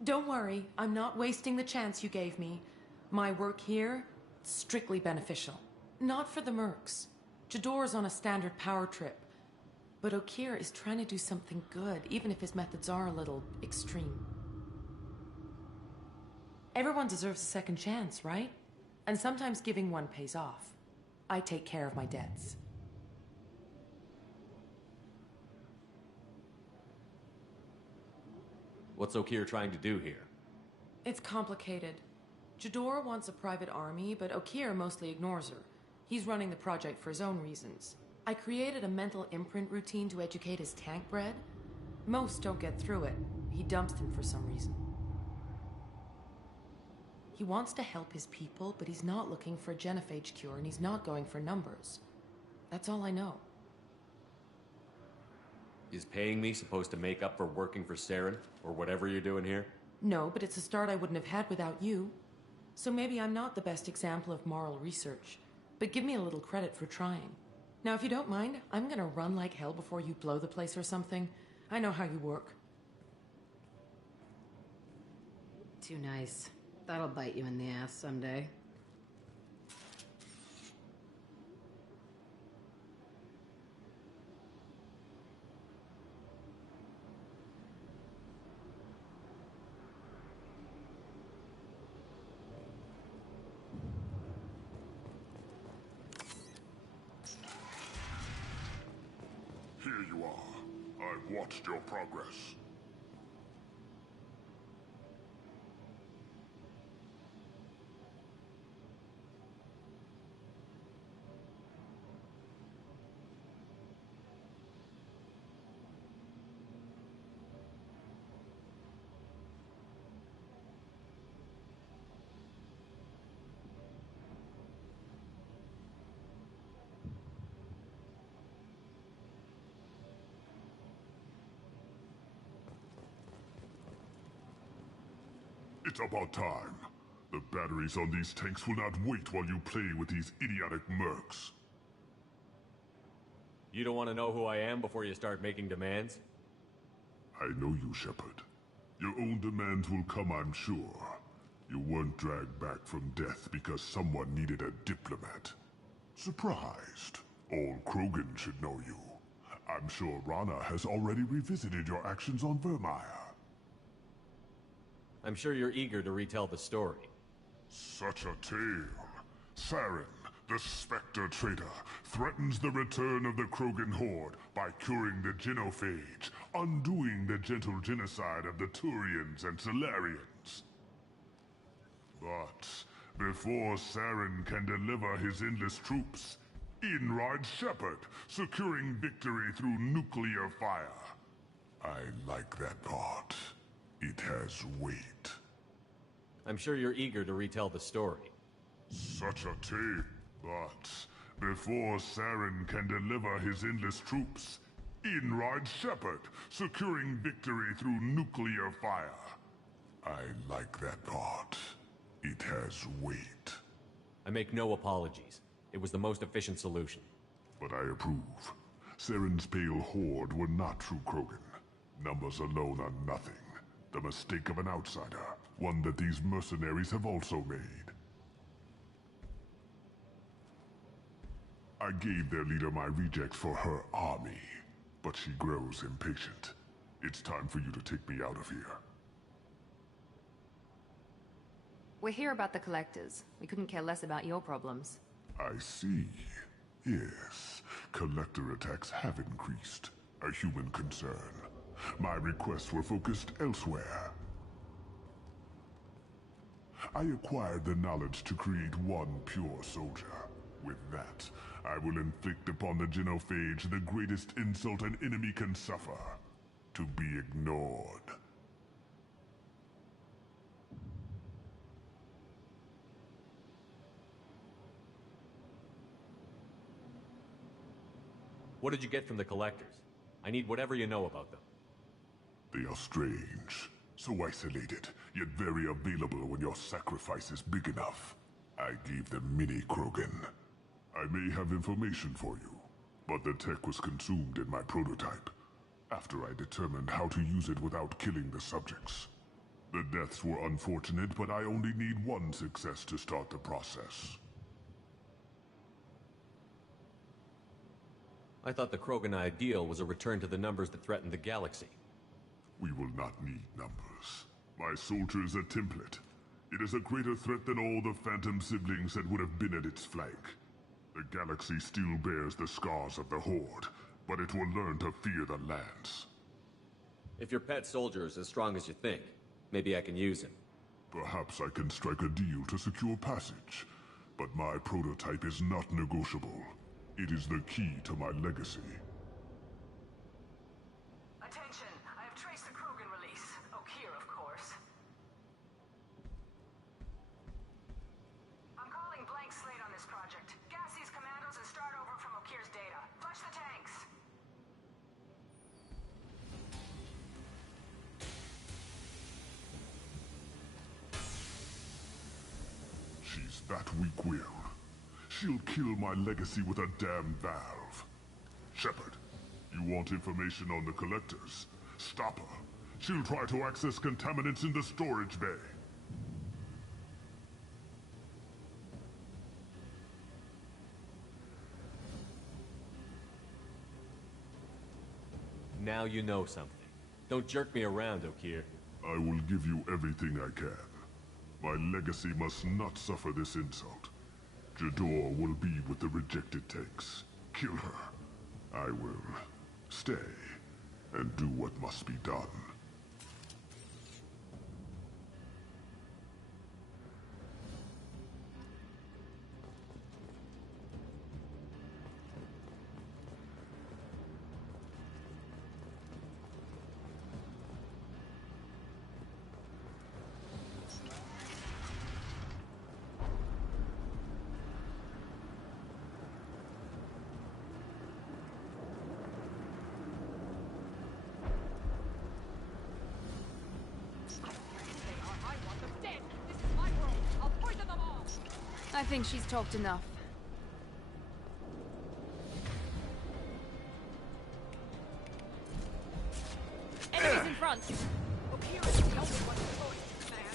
Don't worry, I'm not wasting the chance you gave me. My work here, strictly beneficial. Not for the mercs. Jador's on a standard power trip. But Okir is trying to do something good, even if his methods are a little extreme. Everyone deserves a second chance, right? And sometimes giving one pays off. I take care of my debts. What's Okeer trying to do here? It's complicated. Jador wants a private army, but Okeer mostly ignores her. He's running the project for his own reasons. I created a mental imprint routine to educate his tank bred. Most don't get through it. He dumps them for some reason. He wants to help his people, but he's not looking for a genophage cure, and he's not going for numbers. That's all I know. Is paying me supposed to make up for working for Saren, or whatever you're doing here? No, but it's a start I wouldn't have had without you. So maybe I'm not the best example of moral research, but give me a little credit for trying. Now, if you don't mind, I'm gonna run like hell before you blow the place or something. I know how you work. Too nice. That'll bite you in the ass someday. Here you are. I've watched your progress. It's about time. The batteries on these tanks will not wait while you play with these idiotic mercs. You don't want to know who I am before you start making demands? I know you, Shepard. Your own demands will come, I'm sure. You weren't dragged back from death because someone needed a diplomat. Surprised. All Krogan should know you. I'm sure Rana has already revisited your actions on Vermeer. I'm sure you're eager to retell the story. Such a tale. Saren, the Spectre traitor, threatens the return of the Krogan horde by curing the genophage, undoing the gentle genocide of the Turians and Solarians. But before Saren can deliver his endless troops, in rides Shepard, securing victory through nuclear fire. I like that part. It has weight. I'm sure you're eager to retell the story. Such a tale. But before Saren can deliver his endless troops, in rides Shepard, securing victory through nuclear fire. I like that part. It has weight. I make no apologies. It was the most efficient solution. But I approve. Saren's pale horde were not true Krogan. Numbers alone are nothing. The mistake of an outsider, one that these mercenaries have also made. I gave their leader my rejects for her army, but she grows impatient. It's time for you to take me out of here. We're here about the collectors. We couldn't care less about your problems. I see. Yes, collector attacks have increased. A human concern. My requests were focused elsewhere. I acquired the knowledge to create one pure soldier. With that, I will inflict upon the genophage the greatest insult an enemy can suffer. To be ignored. What did you get from the collectors? I need whatever you know about them. They are strange. So isolated, yet very available when your sacrifice is big enough. I gave them mini Krogan. I may have information for you, but the tech was consumed in my prototype, after I determined how to use it without killing the subjects. The deaths were unfortunate, but I only need one success to start the process. I thought the Krogan ideal was a return to the numbers that threatened the galaxy. We will not need numbers. My soldier is a template. It is a greater threat than all the Phantom siblings that would have been at its flank. The galaxy still bears the scars of the Horde, but it will learn to fear the lands. If your pet soldier is as strong as you think, maybe I can use him. Perhaps I can strike a deal to secure passage, but my prototype is not negotiable. It is the key to my legacy. Attention, I have traced the Krogan release. Okeer, of course. I'm calling blank slate on this project. Gas these commandos and start over from Okeer's data. Flush the tanks. She's that weak-willed. She'll kill my legacy with a damn valve. Shepard, you want information on the Collectors? Stop her. She'll try to access contaminants in the storage bay. Now you know something. Don't jerk me around, Okeer. I will give you everything I can. My legacy must not suffer this insult. Jador will be with the rejected tanks. Kill her. I will stay and do what must be done. I think she's talked enough. Enemies in front! Okeer is the only one who's going, man.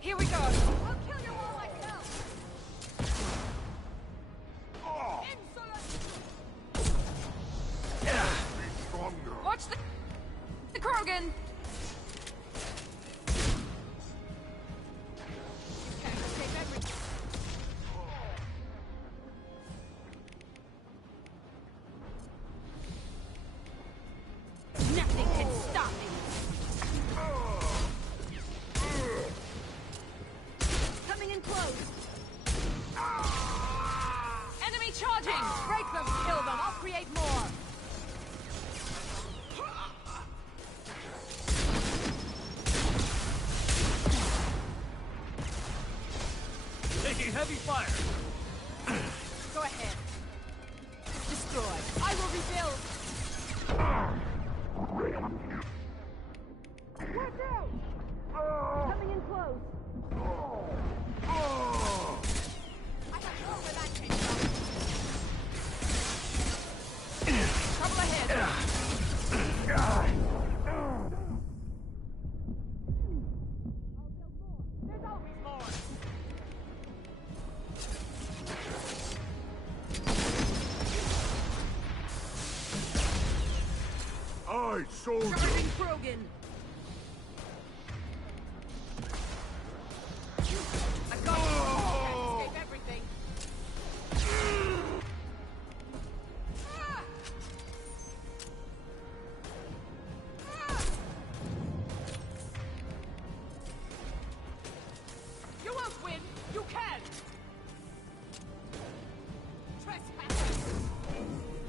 Here we go! I'll kill you all myself! Oh. Be stronger. Watch the Krogan! Heavy fire! Go ahead. Destroy. I will rebuild. Watch out! Coming in close. I got more where that came from. Trouble ahead. There's always more. Aye, soldier! Charging Krogan! I've got you! Can't escape everything! You won't win! You can! Trespassers!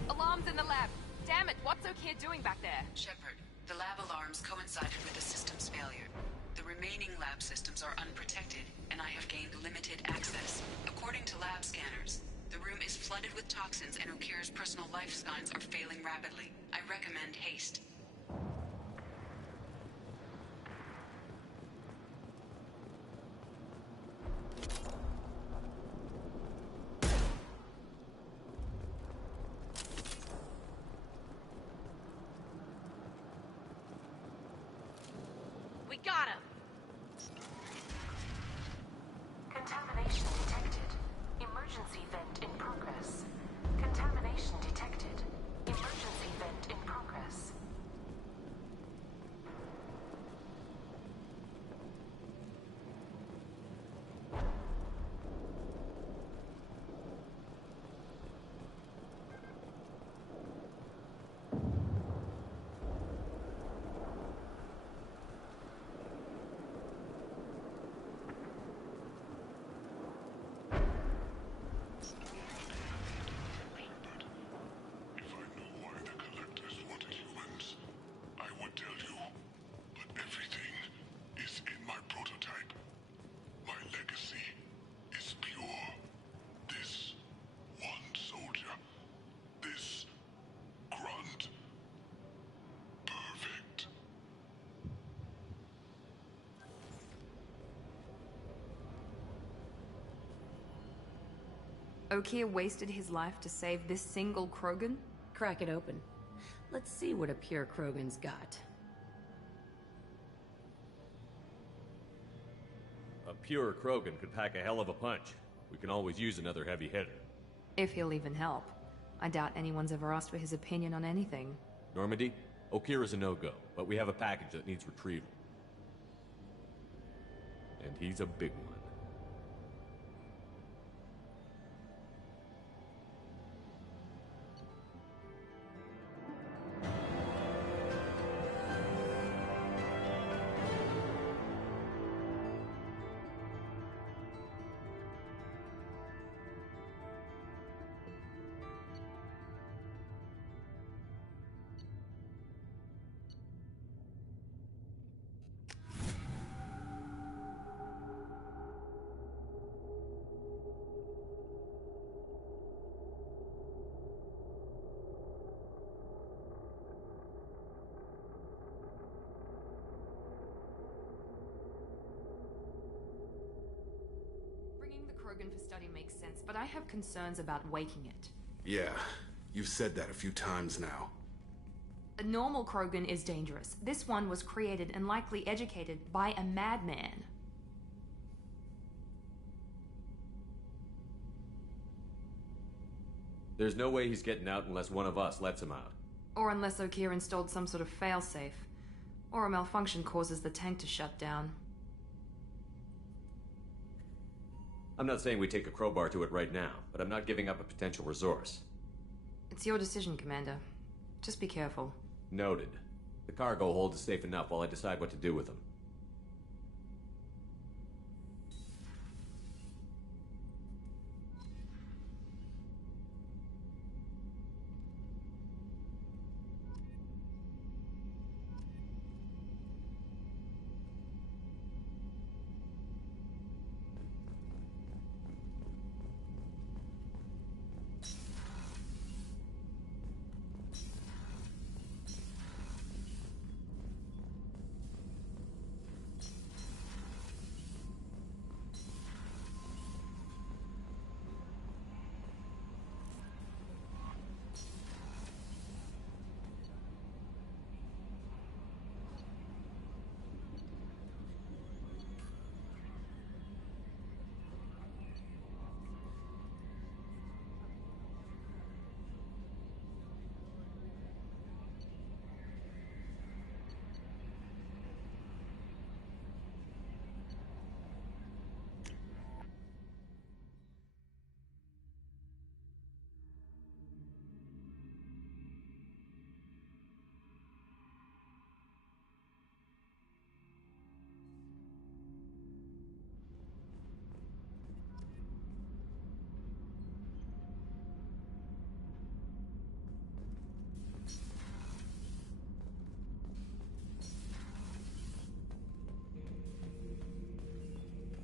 Alarms in the lab! Damn it, what's Okeer doing back there? Shepard, the lab alarms coincided with the system's failure. The remaining lab systems are unprotected, and I have gained limited access. According to lab scanners, the room is flooded with toxins and Okeer's personal life signs are failing rapidly. I recommend haste. We got him! Contamination detected. Emergency vent in progress. Contamination detected. Emergency vent in progress. Okier wasted his life to save this single Krogan? Crack it open. Let's see what a pure Krogan's got. A pure Krogan could pack a hell of a punch. We can always use another heavy hitter. If he'll even help. I doubt anyone's ever asked for his opinion on anything. Normandy, Okier is a no-go, but we have a package that needs retrieval. And he's a big one. Bringing the Krogan for study makes sense, but I have concerns about waking it. Yeah, you've said that a few times now. A normal Krogan is dangerous. This one was created and likely educated by a madman. There's no way he's getting out unless one of us lets him out. Or unless Okier installed some sort of failsafe. Or a malfunction causes the tank to shut down. I'm not saying we take a crowbar to it right now, but I'm not giving up a potential resource. It's your decision, Commander. Just be careful. Noted. The cargo hold is safe enough while I decide what to do with them.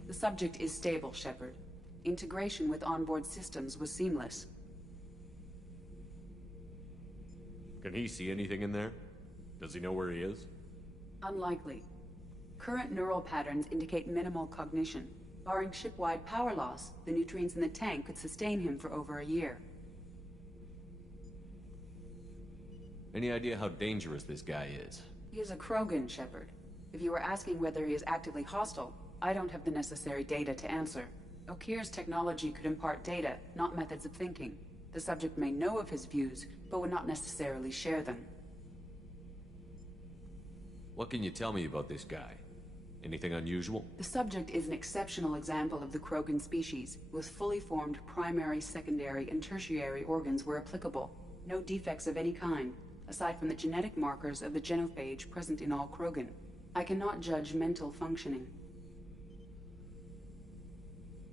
The subject is stable, Shepard. Integration with onboard systems was seamless. Can he see anything in there? Does he know where he is? Unlikely. Current neural patterns indicate minimal cognition. Barring ship-wide power loss, the nutrients in the tank could sustain him for over a year. Any idea how dangerous this guy is? He is a Krogan, Shepard. If you were asking whether he is actively hostile, I don't have the necessary data to answer. Okier's technology could impart data, not methods of thinking. The subject may know of his views, but would not necessarily share them. What can you tell me about this guy? Anything unusual? The subject is an exceptional example of the Krogan species, with fully formed primary, secondary, and tertiary organs where applicable. No defects of any kind, aside from the genetic markers of the genophage present in all Krogan. I cannot judge mental functioning.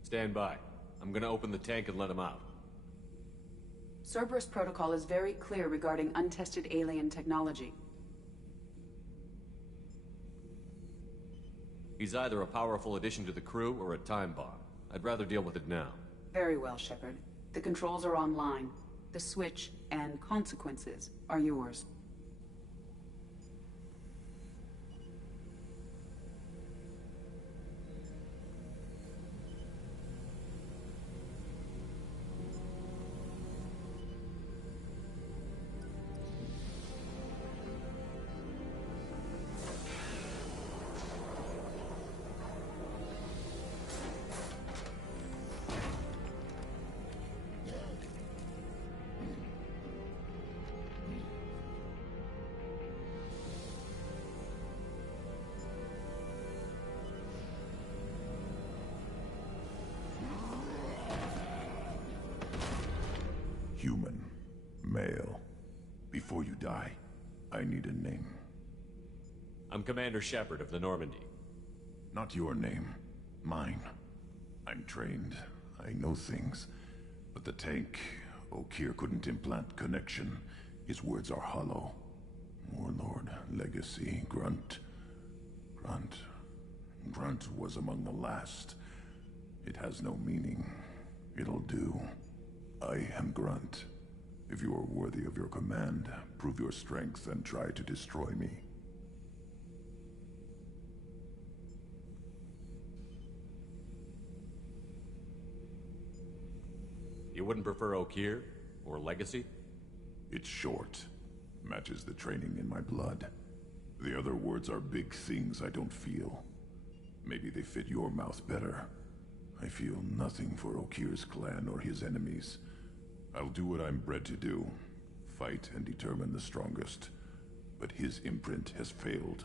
Stand by. I'm gonna open the tank and let him out. Cerberus protocol is very clear regarding untested alien technology. He's either a powerful addition to the crew or a time bomb. I'd rather deal with it now. Very well, Shepard. The controls are online. The switch and consequences are yours. male. Before you die, I need a name. I'm Commander Shepard of the Normandy. Not your name. Mine. I'm trained. I know things. But the tank, Okeer couldn't implant connection. His words are hollow. Warlord, Legacy, Grunt. Grunt was among the last. It has no meaning. It'll do. I am Grunt. If you are worthy of your command, prove your strength and try to destroy me. You wouldn't prefer Okeer? Or Legacy? It's short. Matches the training in my blood. The other words are big things I don't feel. Maybe they fit your mouth better. I feel nothing for Okeer's clan or his enemies. I'll do what I'm bred to do. Fight and determine the strongest. But his imprint has failed.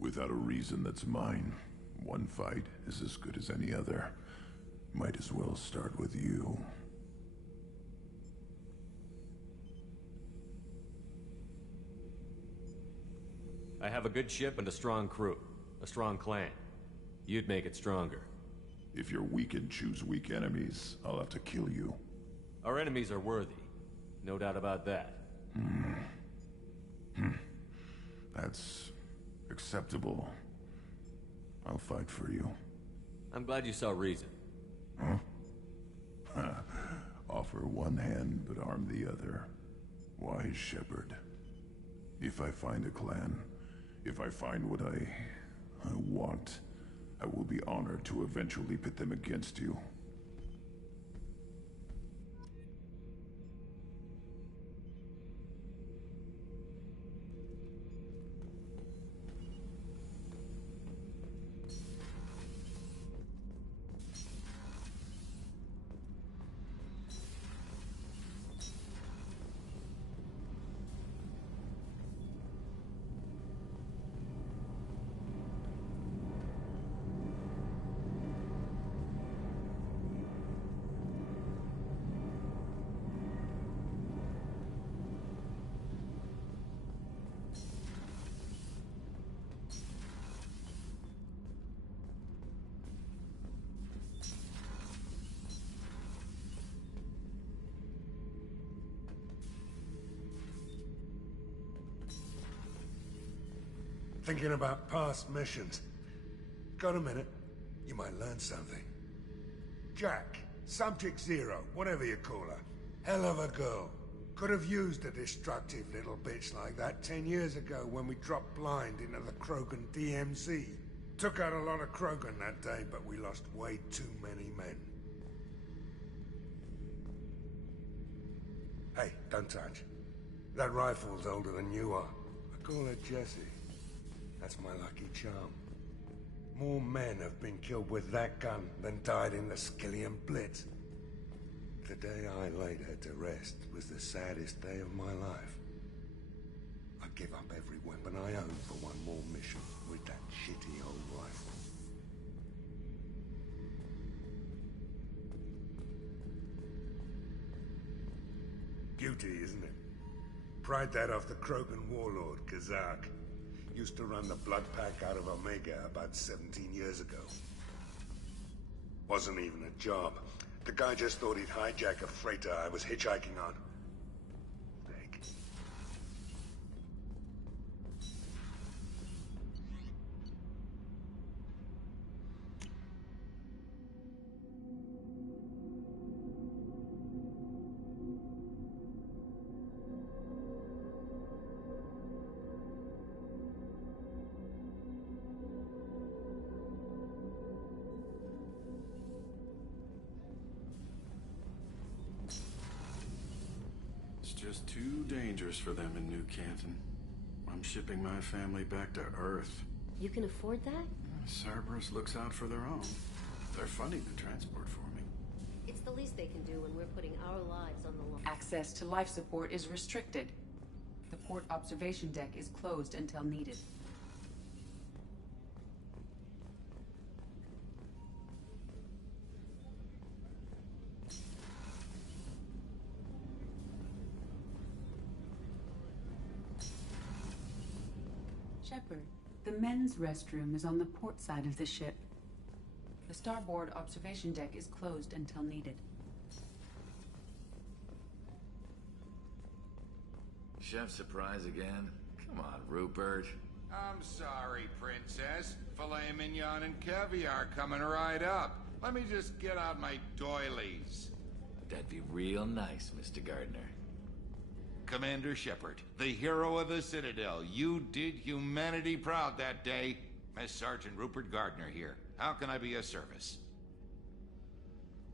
Without a reason that's mine, one fight is as good as any other. Might as well start with you. I have a good ship and a strong crew. A strong clan. You'd make it stronger. If you're weak and choose weak enemies, I'll have to kill you. Our enemies are worthy. No doubt about that. That's acceptable. I'll fight for you. I'm glad you saw reason. Huh? Offer one hand, but arm the other. Wise shepherd. If I find a clan, if I find what I want, I will be honored to eventually pit them against you. Thinking about past missions. Got a minute? You might learn something. Jack, Subject Zero, whatever you call her. Hell of a girl. Could have used a destructive little bitch like that 10 years ago when we dropped blind into the Krogan DMZ. Took out a lot of Krogan that day, but we lost way too many men. Hey, don't touch. That rifle's older than you are. I call her Jessie. That's my lucky charm. More men have been killed with that gun than died in the Skillian Blitz. The day I laid her to rest was the saddest day of my life. I give up every weapon I own for one more mission with that shitty old rifle. Guilty, isn't it? Pried that off the Krogan warlord, Kazak. Used to run the blood pack out of Omega about 17 years ago. Wasn't even a job. The guy just thought he'd hijack a freighter I was hitchhiking on. Fake. Just too dangerous for them in New Canton. I'm shipping my family back to Earth. You can afford that? Cerberus looks out for their own. They're funding the transport for me. It's the least they can do when we're putting our lives on the line. Access to life support is restricted. The port observation deck is closed until needed. Shepard, the men's restroom is on the port side of the ship. The starboard observation deck is closed until needed. Chef surprise again? Come on, Rupert. I'm sorry, Princess. Filet mignon and caviar coming right up. Let me just get out my doilies. That'd be real nice, Mr. Gardner. Commander Shepard, the hero of the Citadel. You did humanity proud that day. Master Sergeant Rupert Gardner here. How can I be of service?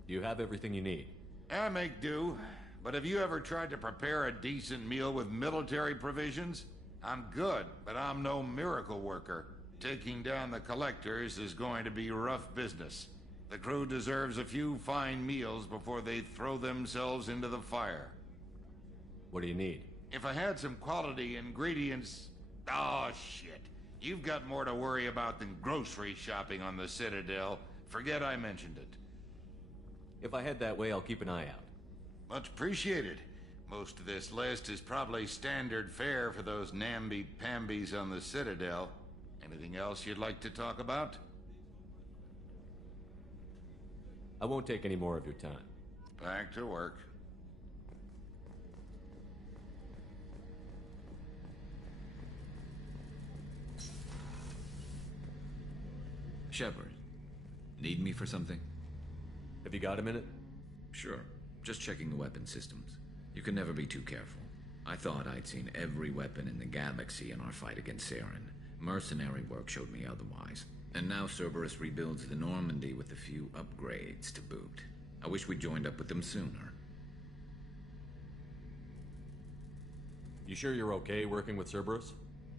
You have everything you need. I make do. But have you ever tried to prepare a decent meal with military provisions? I'm good, but I'm no miracle worker. Taking down the collectors is going to be rough business. The crew deserves a few fine meals before they throw themselves into the fire. What do you need? If I had some quality ingredients... Oh, shit. You've got more to worry about than grocery shopping on the Citadel. Forget I mentioned it. If I head that way, I'll keep an eye out. Much appreciated. Most of this list is probably standard fare for those namby-pambies on the Citadel. Anything else you'd like to talk about? I won't take any more of your time. Back to work. Shepard, need me for something? Have you got a minute? Sure. Just checking the weapon systems. You can never be too careful. I thought I'd seen every weapon in the galaxy in our fight against Saren. Mercenary work showed me otherwise. And now Cerberus rebuilds the Normandy with a few upgrades to boot. I wish we'd joined up with them sooner. You sure you're okay working with Cerberus?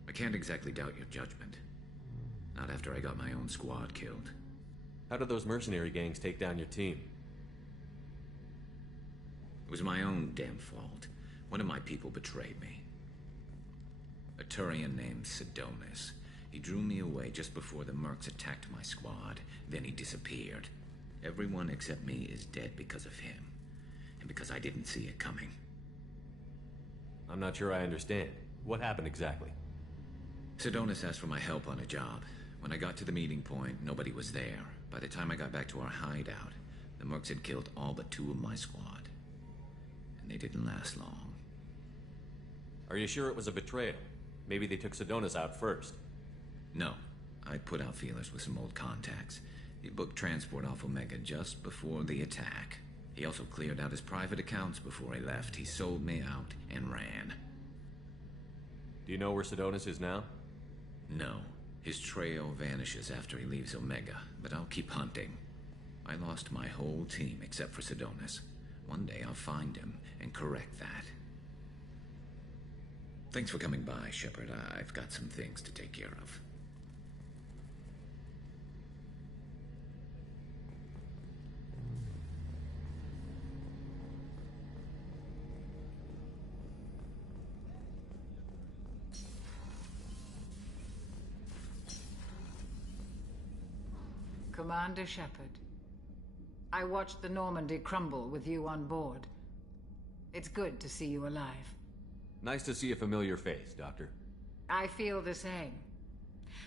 I can't exactly doubt your judgment. Not after I got my own squad killed. How did those mercenary gangs take down your team? It was my own damn fault. One of my people betrayed me. A Turian named Sidonis. He drew me away just before the mercs attacked my squad. Then he disappeared. Everyone except me is dead because of him. And because I didn't see it coming. I'm not sure I understand. What happened exactly? Sidonis asked for my help on a job. When I got to the meeting point, nobody was there. By the time I got back to our hideout, the mercs had killed all but 2 of my squad. And they didn't last long. Are you sure it was a betrayal? Maybe they took Sidonis out first. No. I put out feelers with some old contacts. He booked transport off Omega just before the attack. He also cleared out his private accounts before he left. He sold me out and ran. Do you know where Sidonis is now? No. His trail vanishes after he leaves Omega, but I'll keep hunting. I lost my whole team except for Sidonis. One day I'll find him and correct that. Thanks for coming by, Shepard. I've got some things to take care of. Commander Shepard, I watched the Normandy crumble with you on board. It's good to see you alive. Nice to see a familiar face, Doctor. I feel the same.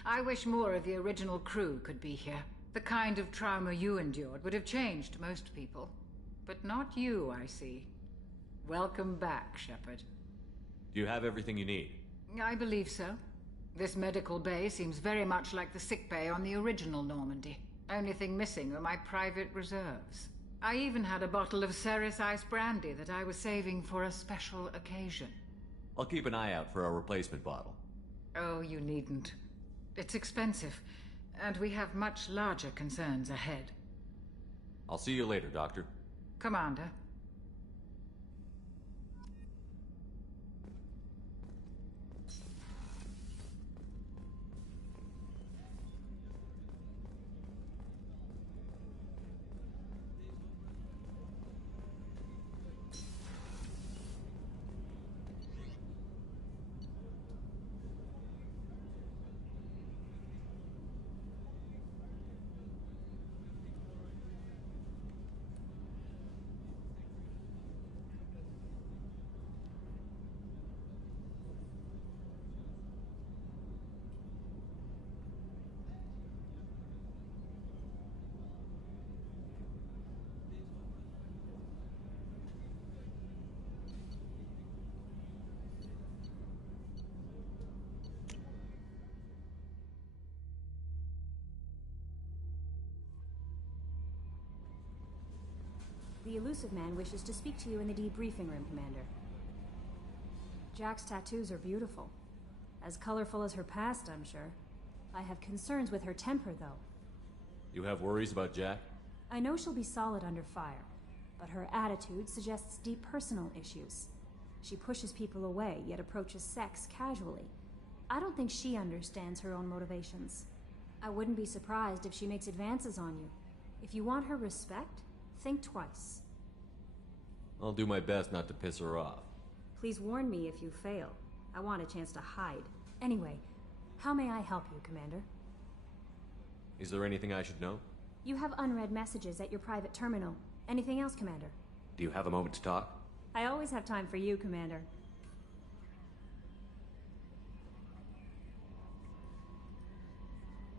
I wish more of the original crew could be here. The kind of trauma you endured would have changed most people. But not you, I see. Welcome back, Shepard. Do you have everything you need? I believe so. This medical bay seems very much like the sick bay on the original Normandy. Only thing missing were my private reserves. I even had a bottle of Ceres Ice Brandy that I was saving for a special occasion. I'll keep an eye out for a replacement bottle. Oh, you needn't. It's expensive, and we have much larger concerns ahead. I'll see you later, Doctor. Commander. The elusive man wishes to speak to you in the debriefing room, Commander. Jack's tattoos are beautiful. As colorful as her past, I'm sure. I have concerns with her temper, though. You have worries about Jack? I know she'll be solid under fire, but her attitude suggests deep personal issues. She pushes people away, yet approaches sex casually. I don't think she understands her own motivations. I wouldn't be surprised if she makes advances on you. If you want her respect, think twice. I'll do my best not to piss her off. Please warn me if you fail. I want a chance to hide. Anyway, how may I help you, Commander? Is there anything I should know? You have unread messages at your private terminal. Anything else, Commander? Do you have a moment to talk? I always have time for you, Commander.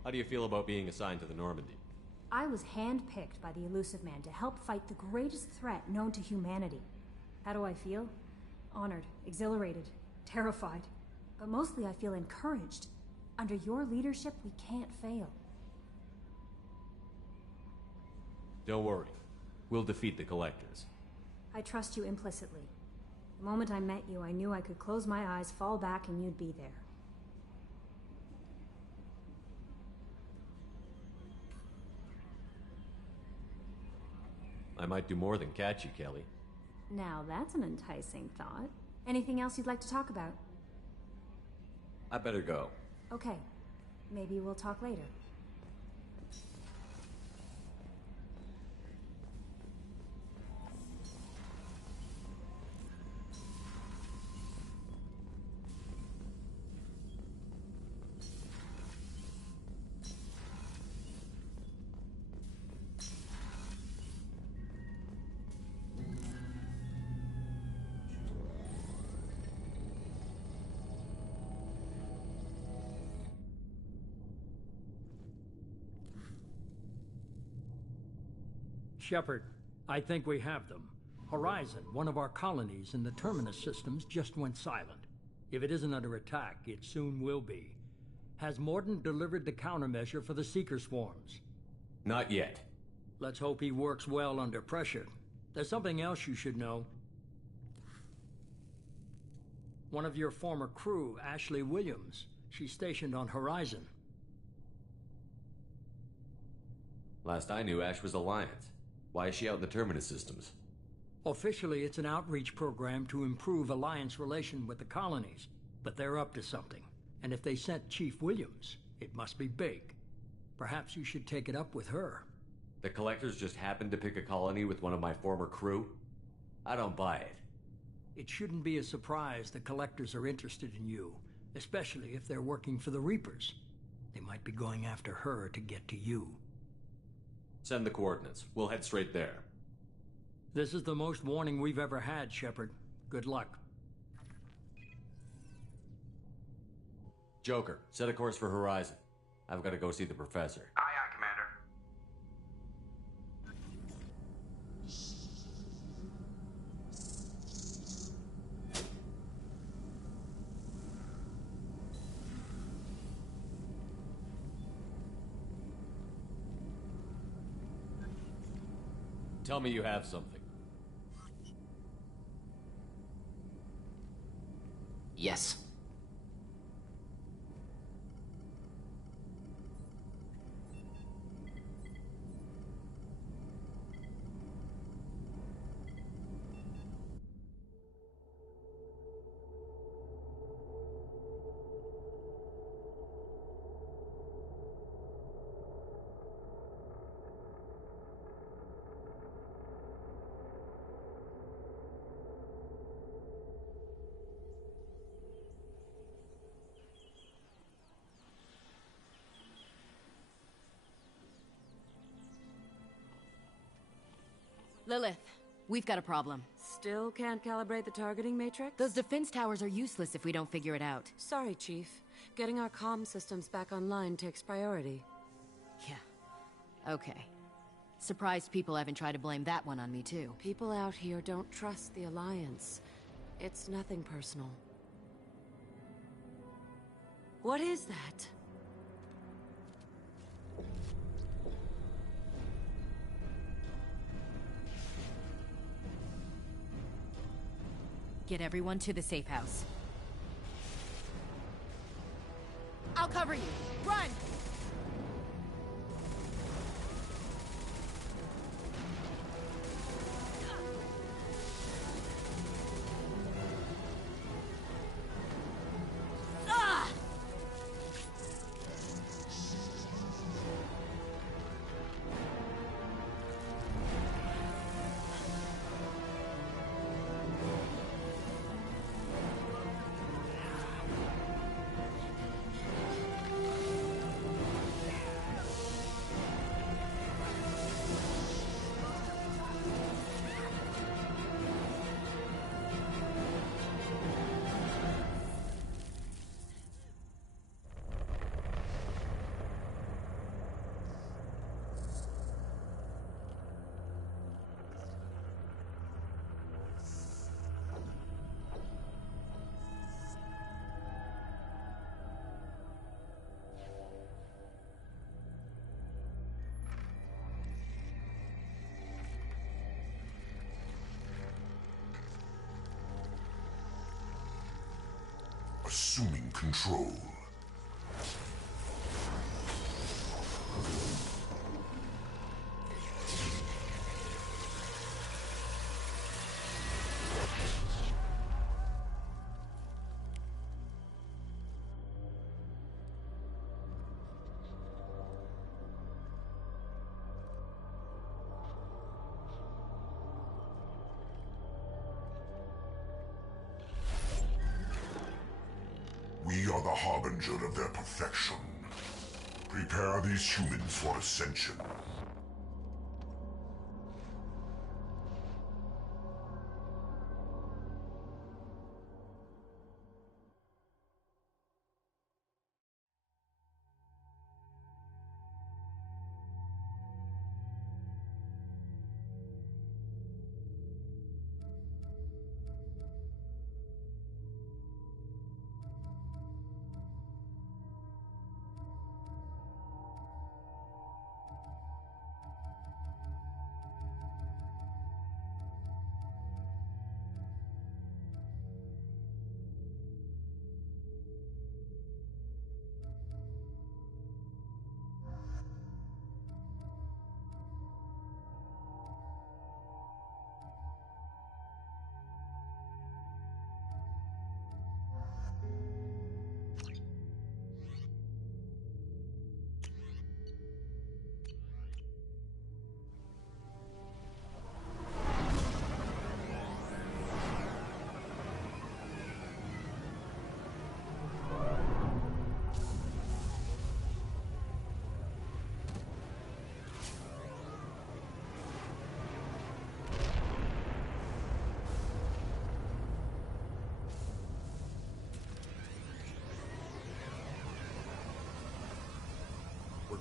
How do you feel about being assigned to the Normandy? I was handpicked by the elusive man to help fight the greatest threat known to humanity. How do I feel? Honored, exhilarated, terrified. But mostly I feel encouraged. Under your leadership, we can't fail. Don't worry. We'll defeat the Collectors. I trust you implicitly. The moment I met you, I knew I could close my eyes, fall back, and you'd be there. I might do more than catch you, Kelly. Now that's an enticing thought. Anything else you'd like to talk about? I better go. Okay. Maybe we'll talk later. Shepard, I think we have them. Horizon, one of our colonies in the Terminus systems, just went silent. If it isn't under attack, it soon will be. Has Mordant delivered the countermeasure for the Seeker swarms? Not yet. Let's hope he works well under pressure. There's something else you should know. One of your former crew, Ashley Williams, she's stationed on Horizon. Last I knew, Ash was Alliance. Why is she out in the Terminus systems? Officially, it's an outreach program to improve Alliance relation with the colonies, but they're up to something. And if they sent Chief Williams, it must be big. Perhaps you should take it up with her. The Collectors just happened to pick a colony with one of my former crew? I don't buy it. It shouldn't be a surprise the Collectors are interested in you, especially if they're working for the Reapers. They might be going after her to get to you. Send the coordinates. We'll head straight there. This is the most warning we've ever had, Shepard. Good luck. Joker, set a course for Horizon. I've got to go see the Professor. Aye, aye, Commander. Tell me you have something. Yes. Lilith, we've got a problem. Still can't calibrate the targeting matrix? Those defense towers are useless if we don't figure it out. Sorry, Chief. Getting our comm systems back online takes priority. Yeah. Okay. Surprised people haven't tried to blame that one on me, too. People out here don't trust the Alliance. It's nothing personal. What is that? Get everyone to the safe house. I'll cover you. Run! Assuming control. We are the harbinger of their perfection. Prepare these humans for ascension.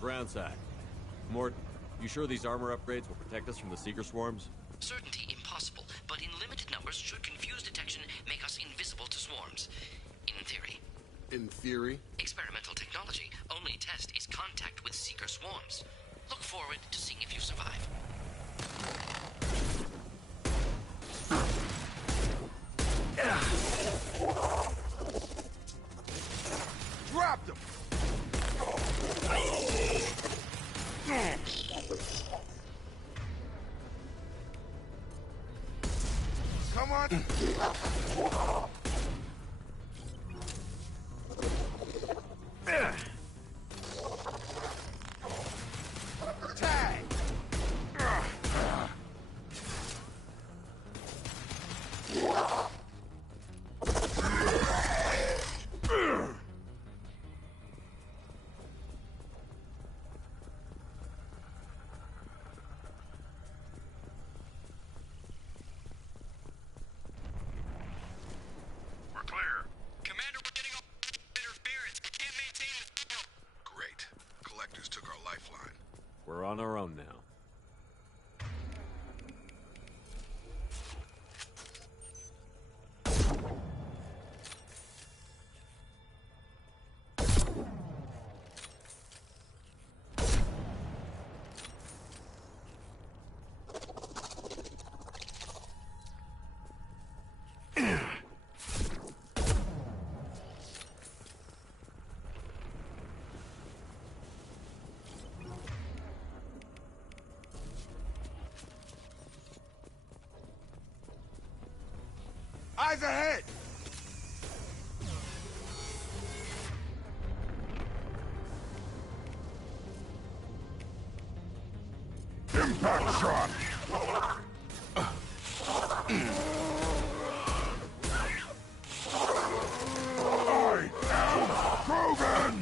Groundside. Mort, you sure these armor upgrades will protect us from the Seeker swarms? Certainty impossible, but in limited numbers should confuse detection, make us invisible to swarms. In theory. In theory? Experimental technology. Only test is contact with Seeker swarms. Look forward to seeing if you survive. Dropped him! Come on! Tag! Eyes ahead! Impact shot! I am Krogan!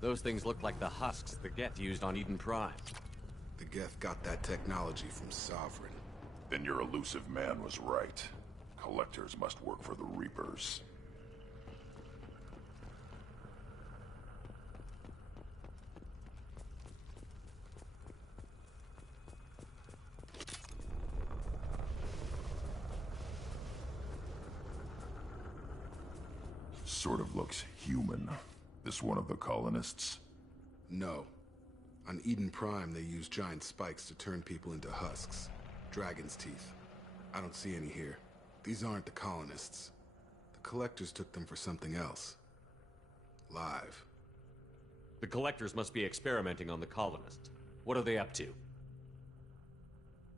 Those things look like the husks the Geth used on Eden Prime. The Geth got that technology from Sovereign. Then your elusive man was right. Collectors must work for the Reapers. Sort of looks human. This one of the colonists? No. On Eden Prime, they use giant spikes to turn people into husks. Dragon's teeth. I don't see any here. These aren't the colonists. The collectors took them for something else. Live. The collectors must be experimenting on the colonists. What are they up to?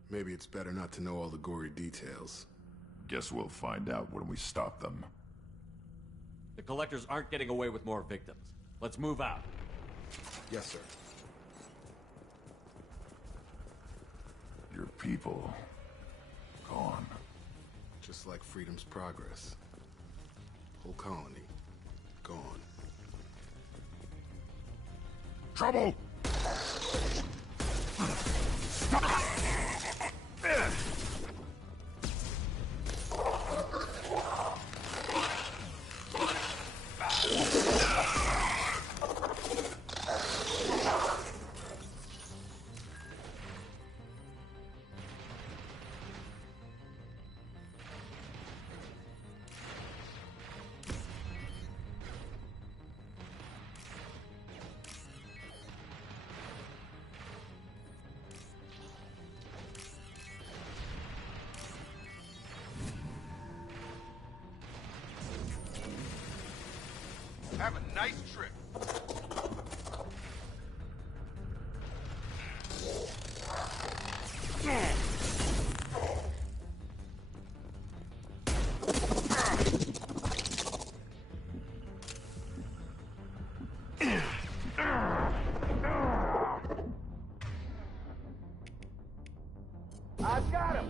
Maybe it's better not to know all the gory details. Guess we'll find out when we stop them. The collectors aren't getting away with more victims. Let's move out. Yes, sir. Your people... gone. Just like Freedom's Progress. Whole colony. Gone. Trouble! Have a nice trip. I got him.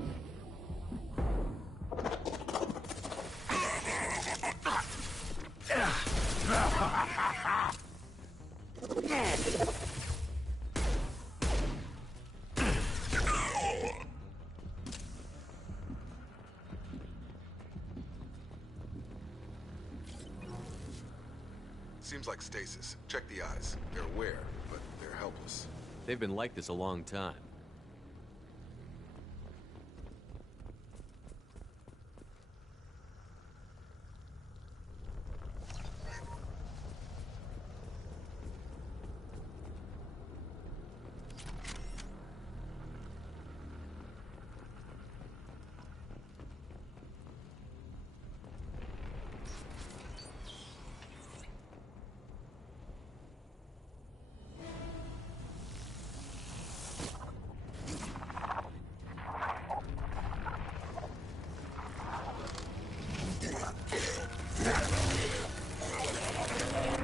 Seems like stasis. Check the eyes. They're aware, but they're helpless. They've been like this a long time.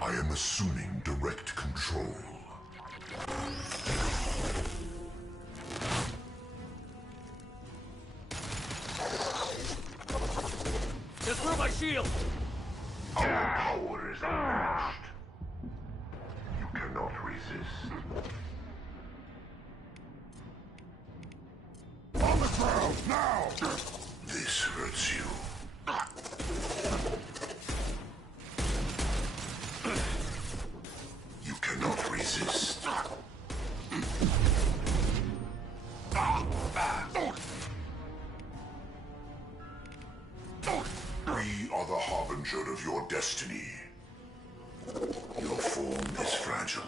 I am assuming direct control. Just through my shield! Our power is unmatched. You cannot resist. On the ground, now! This hurts you. You cannot resist. We are the harbinger of your destiny. Your form is fragile.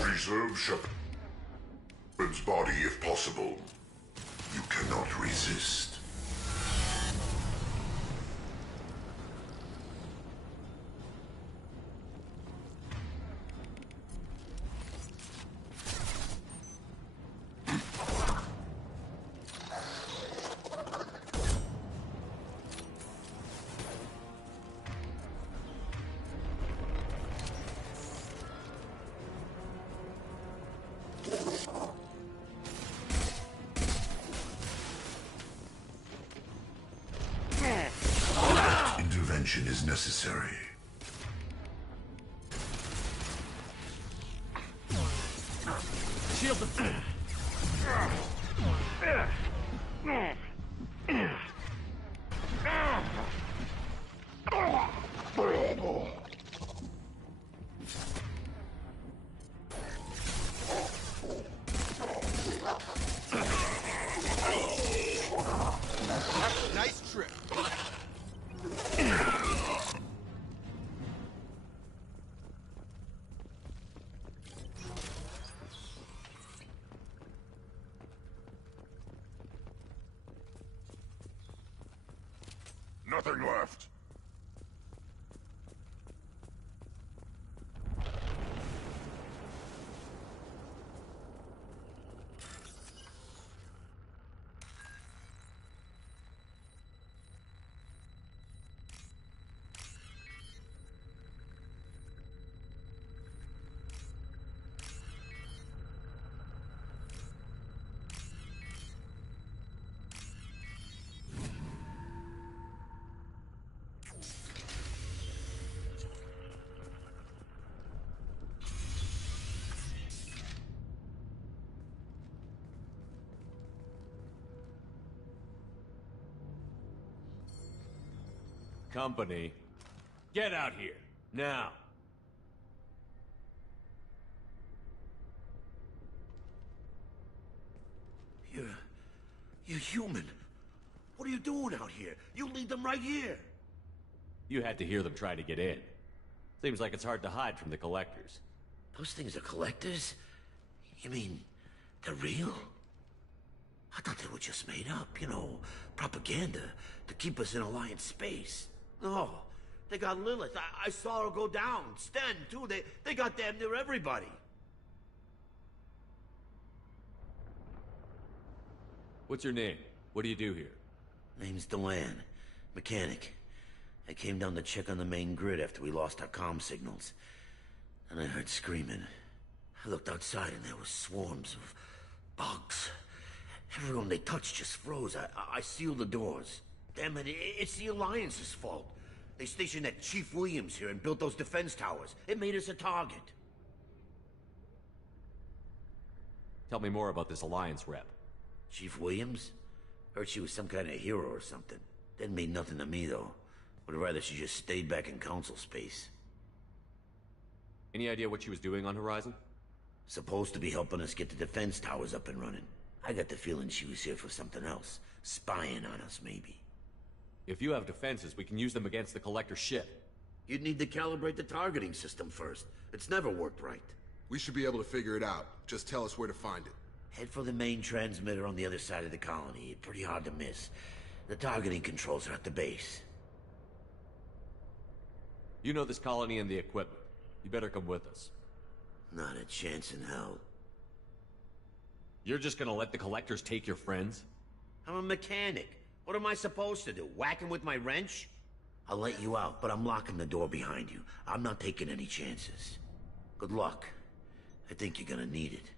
Preserve Shepard's body if possible. You cannot resist. Intervention is necessary. Shield the foot. Nice trip. Nothing left. Company, get out here, now. You're human. What are you doing out here? You lead them right here. You had to hear them try to get in. Seems like it's hard to hide from the collectors. Those things are collectors? You mean, they're real? I thought they were just made up, you know, propaganda to keep us in Alliance space. No, they got Lilith. I saw her go down. Sten, too. They got damn near everybody. What's your name? What do you do here? Name's Delan. Mechanic. I came down to check on the main grid after we lost our comm signals. And I heard screaming. I looked outside and there were swarms of bugs. Everyone they touched just froze. I sealed the doors. Damn it, it's the Alliance's fault. They stationed that Chief Williams here and built those defense towers. It made us a target. Tell me more about this Alliance rep. Chief Williams? Heard she was some kind of hero or something. Didn't mean nothing to me, though. Would rather she just stayed back in Council space. Any idea what she was doing on Horizon? Supposed to be helping us get the defense towers up and running. I got the feeling she was here for something else. Spying on us, maybe. If you have defenses, we can use them against the Collector ship. You'd need to calibrate the targeting system first. It's never worked right. We should be able to figure it out. Just tell us where to find it. Head for the main transmitter on the other side of the colony. Pretty hard to miss. The targeting controls are at the base. You know this colony and the equipment. You better come with us. Not a chance in hell. You're just gonna let the Collectors take your friends? I'm a mechanic. What am I supposed to do? Whack him with my wrench? I'll let you out, but I'm locking the door behind you. I'm not taking any chances. Good luck. I think you're gonna need it.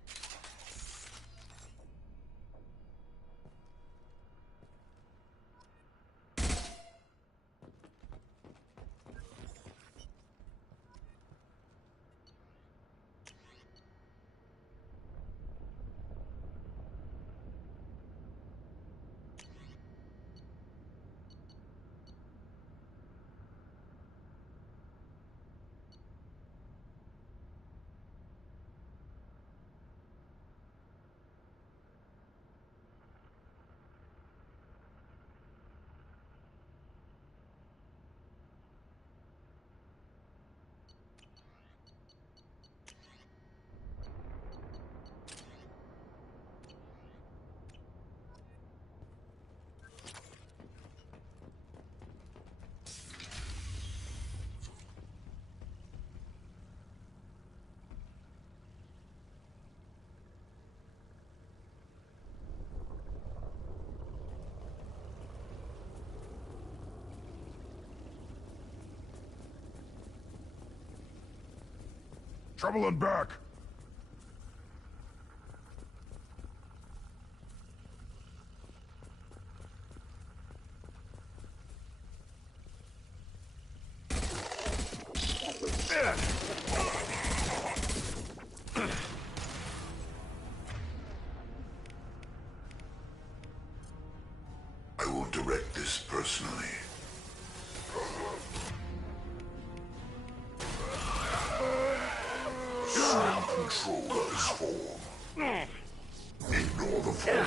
Trouble in back! I will direct this personally. Assume control of this form. Ignore the form.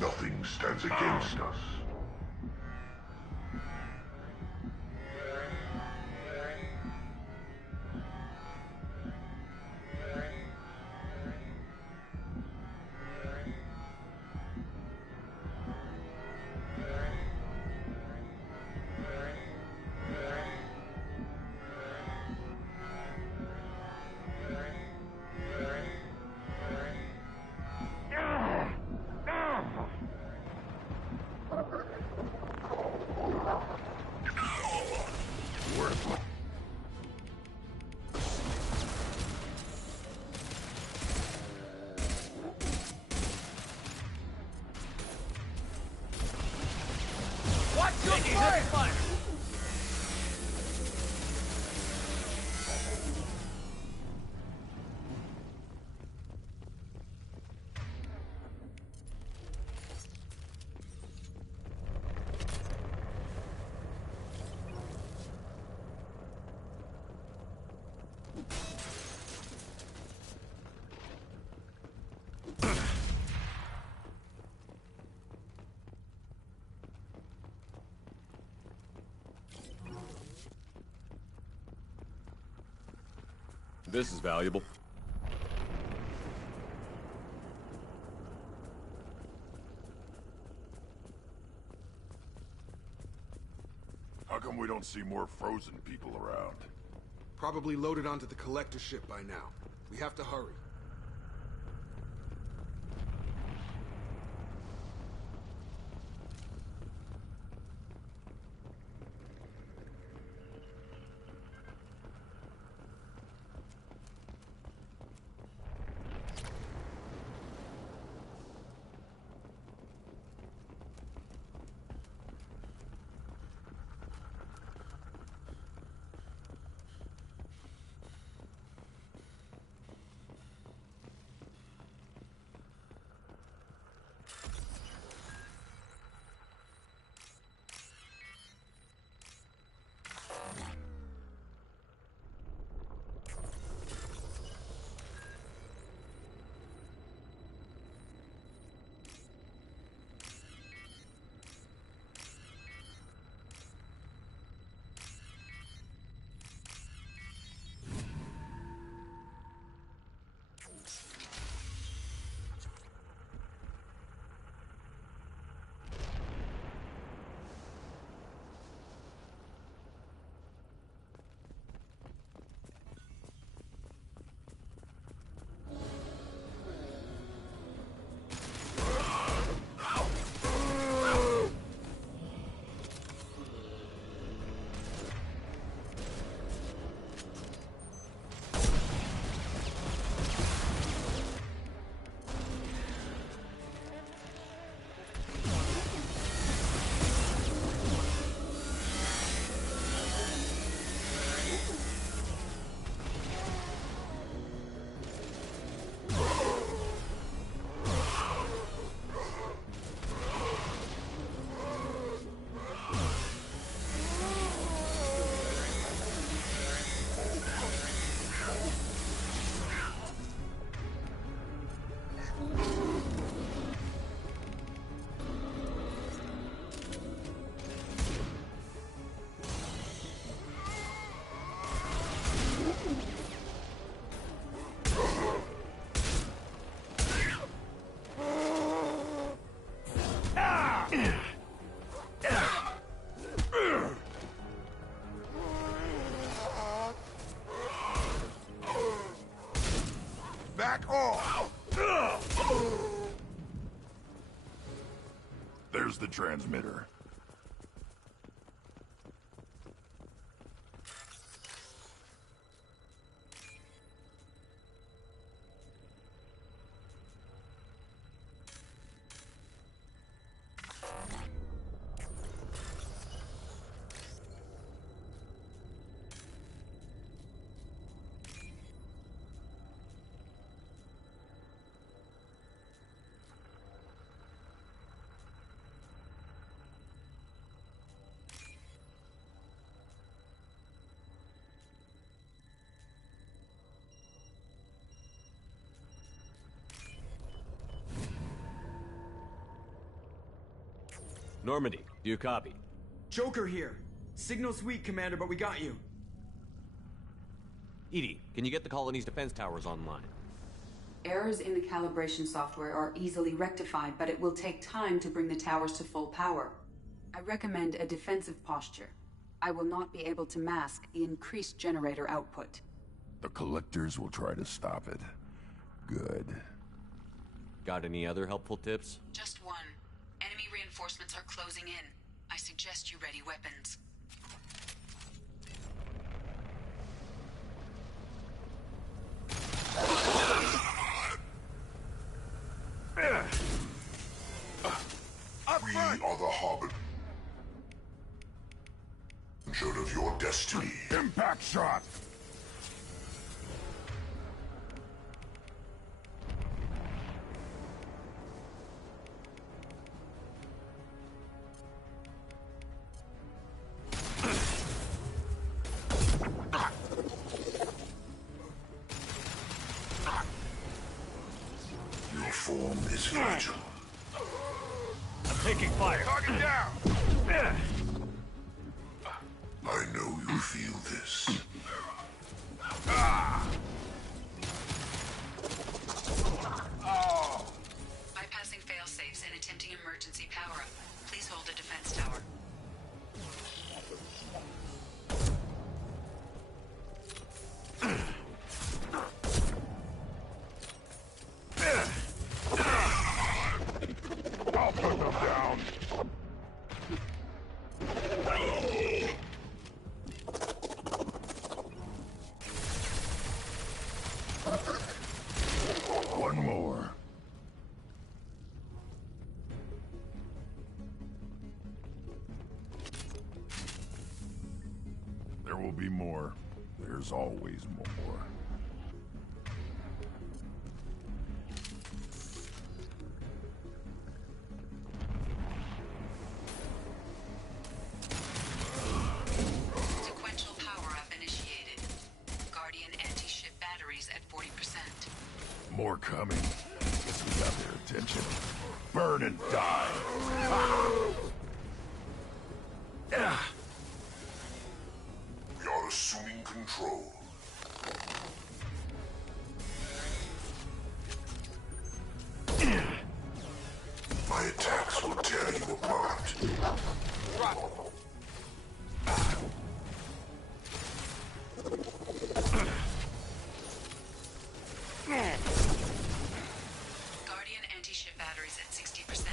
Nothing stands against us. This is valuable. How come we don't see more frozen people around? Probably loaded onto the collector ship by now. We have to hurry. Back off! There's the transmitter. Normandy, do you copy? Joker here. Signal's weak, Commander, but we got you. EDI, can you get the colony's defense towers online? Errors in the calibration software are easily rectified, but it will take time to bring the towers to full power. I recommend a defensive posture. I will not be able to mask the increased generator output. The Collectors will try to stop it. Good. Got any other helpful tips? Just one. Enemy reinforcements are closing in. I suggest you ready weapons. We are the Hobbit. Of your destiny. Impact shot! Your form is fragile. I'm taking fire. Target down! I know you feel this. Bypassing failsafes and attempting emergency power-up. Please hold the defense tower. I'll put them down. One more. There will be more. There's always more. Sequential power-up initiated. Guardian anti-ship batteries at 40%. More coming. Guess we got their attention. Burn and die. We are assuming control. My attacks will tear you apart. Guardian anti-ship batteries at 60%.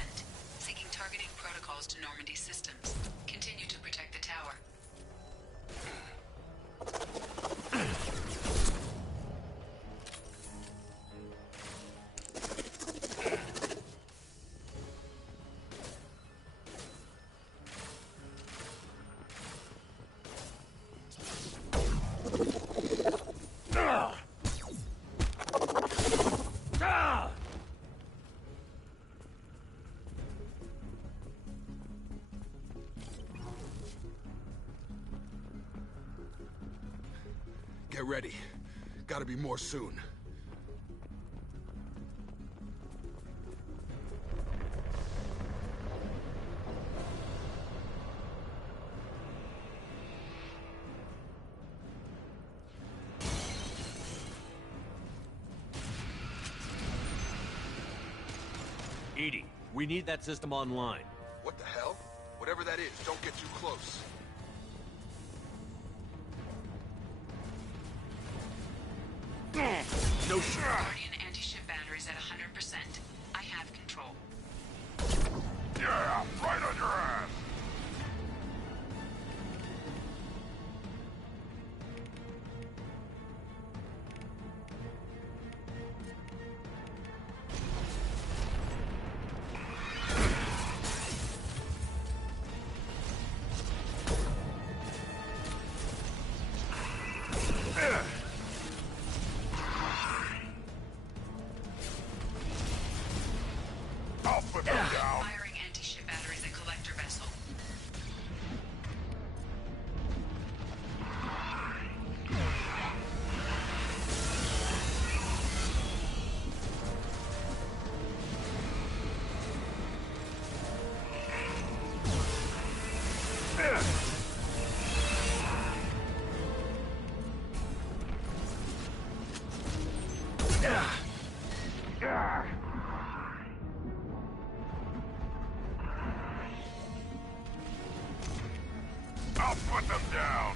Seeking targeting protocols to Normandy systems. Continue to protect the tower. Get ready. Gotta be more soon. EDI, we need that system online. What the hell? Whatever that is, don't get too close. No shit. Guardian anti-ship batteries at 100%. I have control. Yeah, right on your ass. I'll put them down.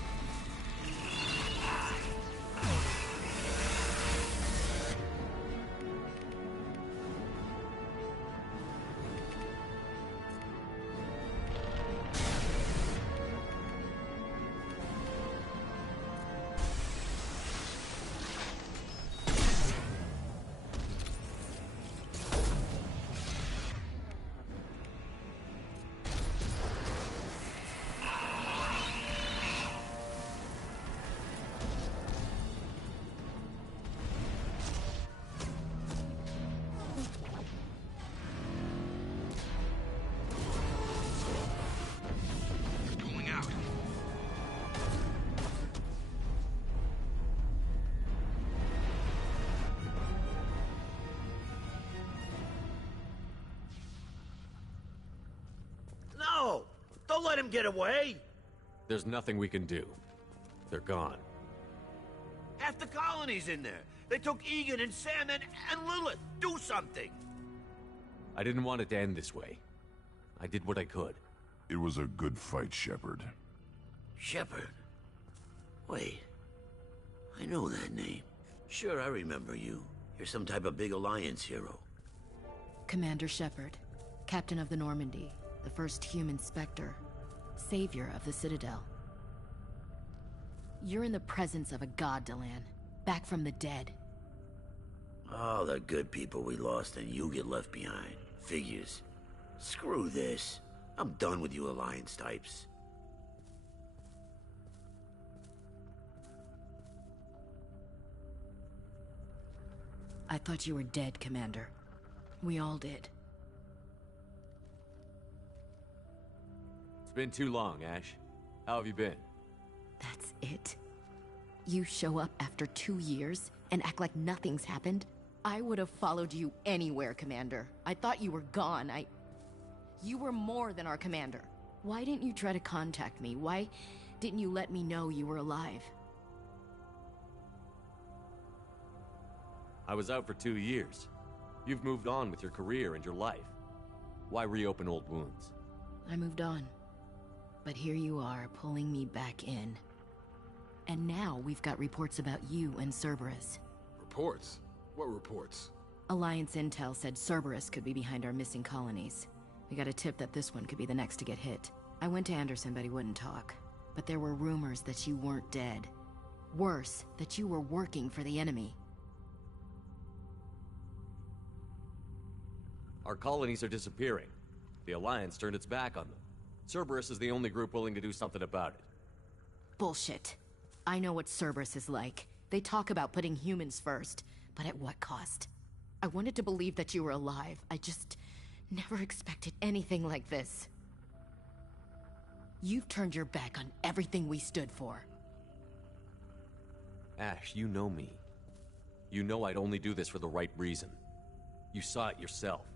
No! Don't let him get away! There's nothing we can do. They're gone. Half the colony's in there. They took Egan and Sam and Lilith. Do something! I didn't want it to end this way. I did what I could. It was a good fight, Shepard. Shepard? Wait. I know that name. Sure, I remember you. You're some type of big Alliance hero. Commander Shepard, Captain of the Normandy, the first human Spectre, savior of the Citadel. You're in the presence of a god, Delan, back from the dead. All the good people we lost and you get left behind. Figures. Screw this. I'm done with you Alliance types. I thought you were dead, Commander. We all did. It's been too long, Ash. How have you been? That's it? You show up after 2 years and act like nothing's happened? I would have followed you anywhere, Commander. I thought you were gone. You were more than our commander. Why didn't you try to contact me? Why didn't you let me know you were alive? I was out for 2 years. You've moved on with your career and your life. Why reopen old wounds? I moved on. But here you are, pulling me back in. And now we've got reports about you and Cerberus. Reports? What reports? Alliance intel said Cerberus could be behind our missing colonies. We got a tip that this one could be the next to get hit. I went to Anderson, but he wouldn't talk. But there were rumors that you weren't dead. Worse, that you were working for the enemy. Our colonies are disappearing. The Alliance turned its back on them. Cerberus is the only group willing to do something about it. Bullshit. I know what Cerberus is like. They talk about putting humans first, but at what cost? I wanted to believe that you were alive. I just never expected anything like this. You've turned your back on everything we stood for. Ash, you know me. You know I'd only do this for the right reason. You saw it yourself.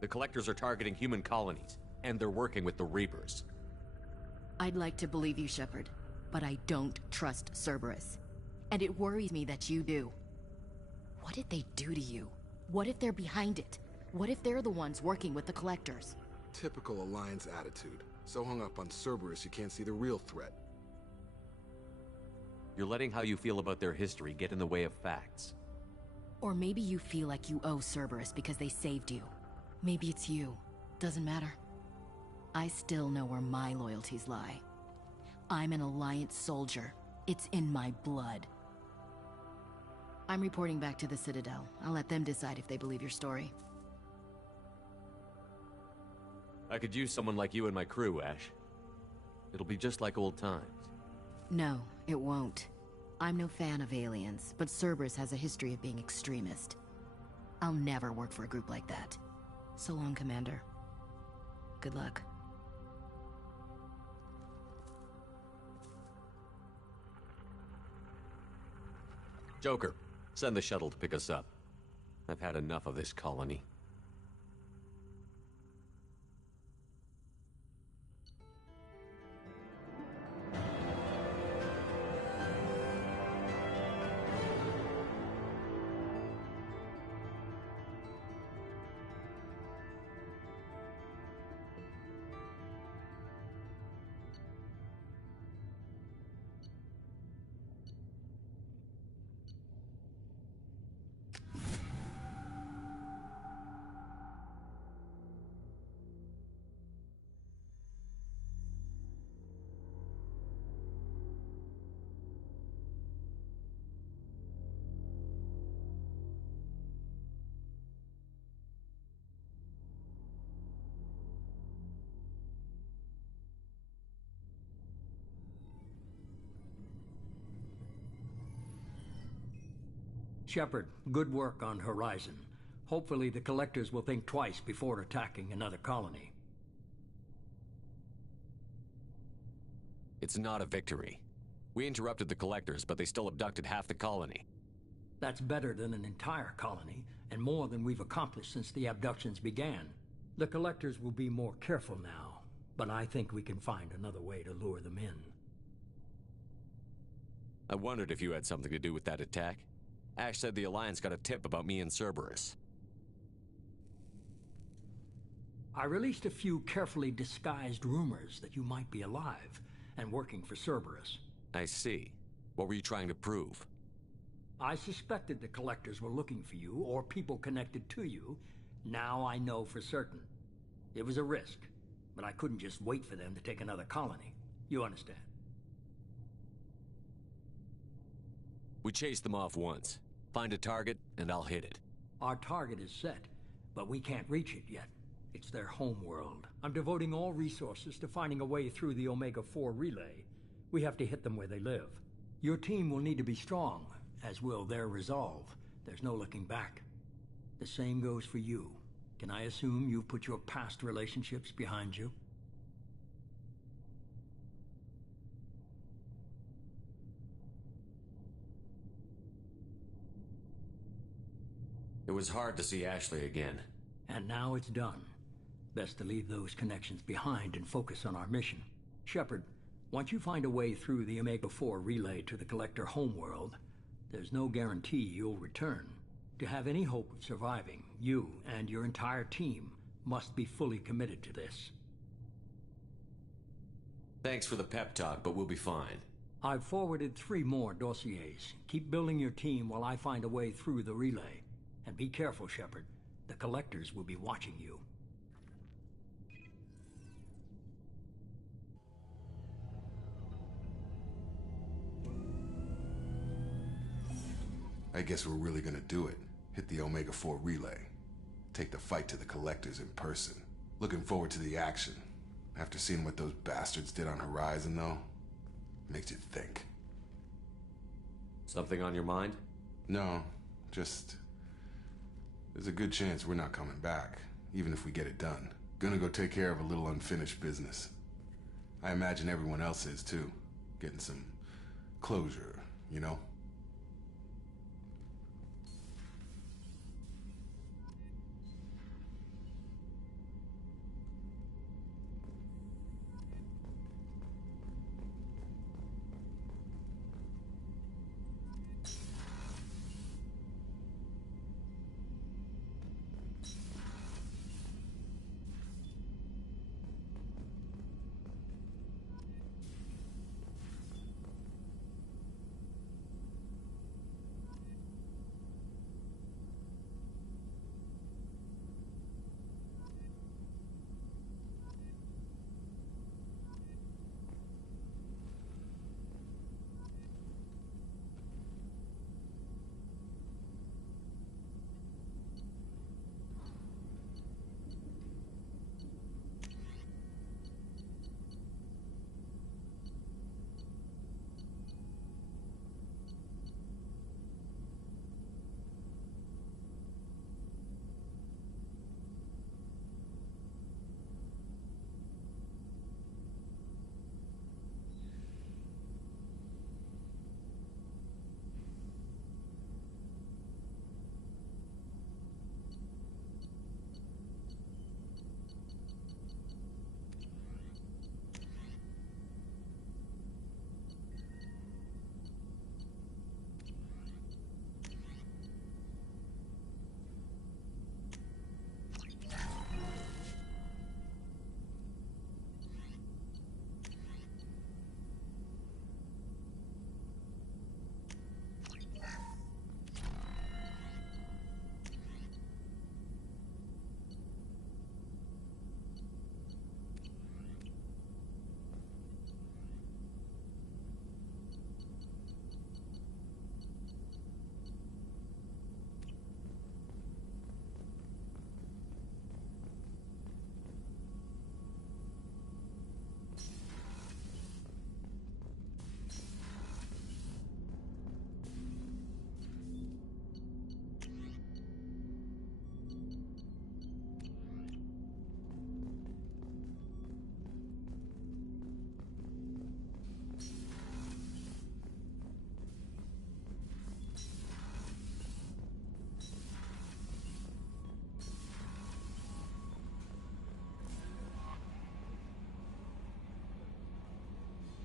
The Collectors are targeting human colonies, and they're working with the Reapers. I'd like to believe you, Shepard, but I don't trust Cerberus. And it worries me that you do. What did they do to you? What if they're behind it? What if they're the ones working with the Collectors? Typical Alliance attitude. So hung up on Cerberus you can't see the real threat. You're letting how you feel about their history get in the way of facts. Or maybe you feel like you owe Cerberus because they saved you. Maybe it's you. Doesn't matter. I still know where my loyalties lie. I'm an Alliance soldier. It's in my blood. I'm reporting back to the Citadel. I'll let them decide if they believe your story. I could use someone like you in my crew, Ash. It'll be just like old times. No, it won't. I'm no fan of aliens, but Cerberus has a history of being extremist. I'll never work for a group like that. So long, Commander. Good luck. Joker, send the shuttle to pick us up. I've had enough of this colony. Shepard, good work on Horizon. Hopefully the Collectors will think twice before attacking another colony. It's not a victory. We interrupted the Collectors, but they still abducted half the colony. That's better than an entire colony, and more than we've accomplished since the abductions began. The Collectors will be more careful now, but I think we can find another way to lure them in. I wondered if you had something to do with that attack. Ash said the Alliance got a tip about me and Cerberus. I released a few carefully disguised rumors that you might be alive and working for Cerberus. I see. What were you trying to prove? I suspected the Collectors were looking for you, or people connected to you. Now I know for certain. It was a risk, but I couldn't just wait for them to take another colony. You understand? We chased them off once. Find a target, and I'll hit it. Our target is set, but we can't reach it yet. It's their home world. I'm devoting all resources to finding a way through the Omega-4 relay. We have to hit them where they live. Your team will need to be strong, as will their resolve. There's no looking back. The same goes for you. Can I assume you've put your past relationships behind you? It was hard to see Ashley again. And now it's done. Best to leave those connections behind and focus on our mission. Shepard, once you find a way through the Omega-4 relay to the Collector homeworld, there's no guarantee you'll return. To have any hope of surviving, you and your entire team must be fully committed to this. Thanks for the pep talk, but we'll be fine. I've forwarded 3 more dossiers. Keep building your team while I find a way through the relay. And be careful, Shepard. The Collectors will be watching you. I guess we're really gonna do it. Hit the Omega-4 relay. Take the fight to the Collectors in person. Looking forward to the action. After seeing what those bastards did on Horizon, though, makes you think. Something on your mind? No, just... there's a good chance we're not coming back, even if we get it done. Gonna go take care of a little unfinished business. I imagine everyone else is, too. Getting some closure, you know?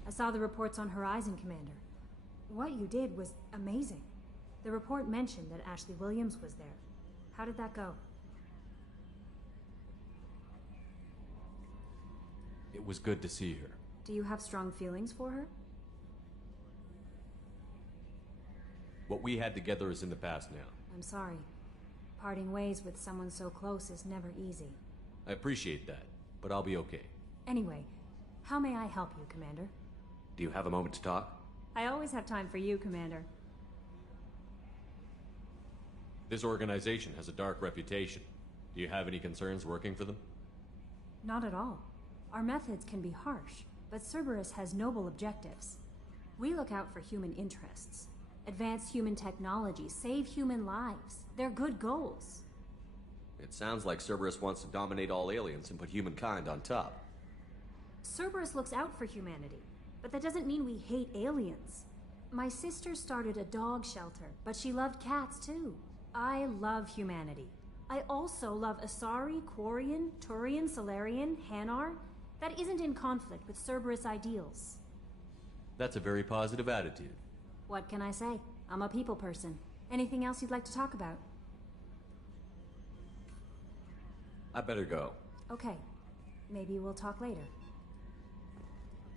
I saw the reports on Horizon, Commander. What you did was amazing. The report mentioned that Ashley Williams was there. How did that go? It was good to see her. Do you have strong feelings for her? What we had together is in the past now. I'm sorry. Parting ways with someone so close is never easy. I appreciate that, but I'll be okay. Anyway, how may I help you, Commander? Do you have a moment to talk? I always have time for you, Commander. This organization has a dark reputation. Do you have any concerns working for them? Not at all. Our methods can be harsh, but Cerberus has noble objectives. We look out for human interests. Advance human technology, save human lives. They're good goals. It sounds like Cerberus wants to dominate all aliens and put humankind on top. Cerberus looks out for humanity, but that doesn't mean we hate aliens. My sister started a dog shelter, but she loved cats too. I love humanity. I also love Asari, Quarian, Turian, Solarian, Hanar. That isn't in conflict with Cerberus ideals. That's a very positive attitude. What can I say? I'm a people person. Anything else you'd like to talk about? I better go. Okay. Maybe we'll talk later.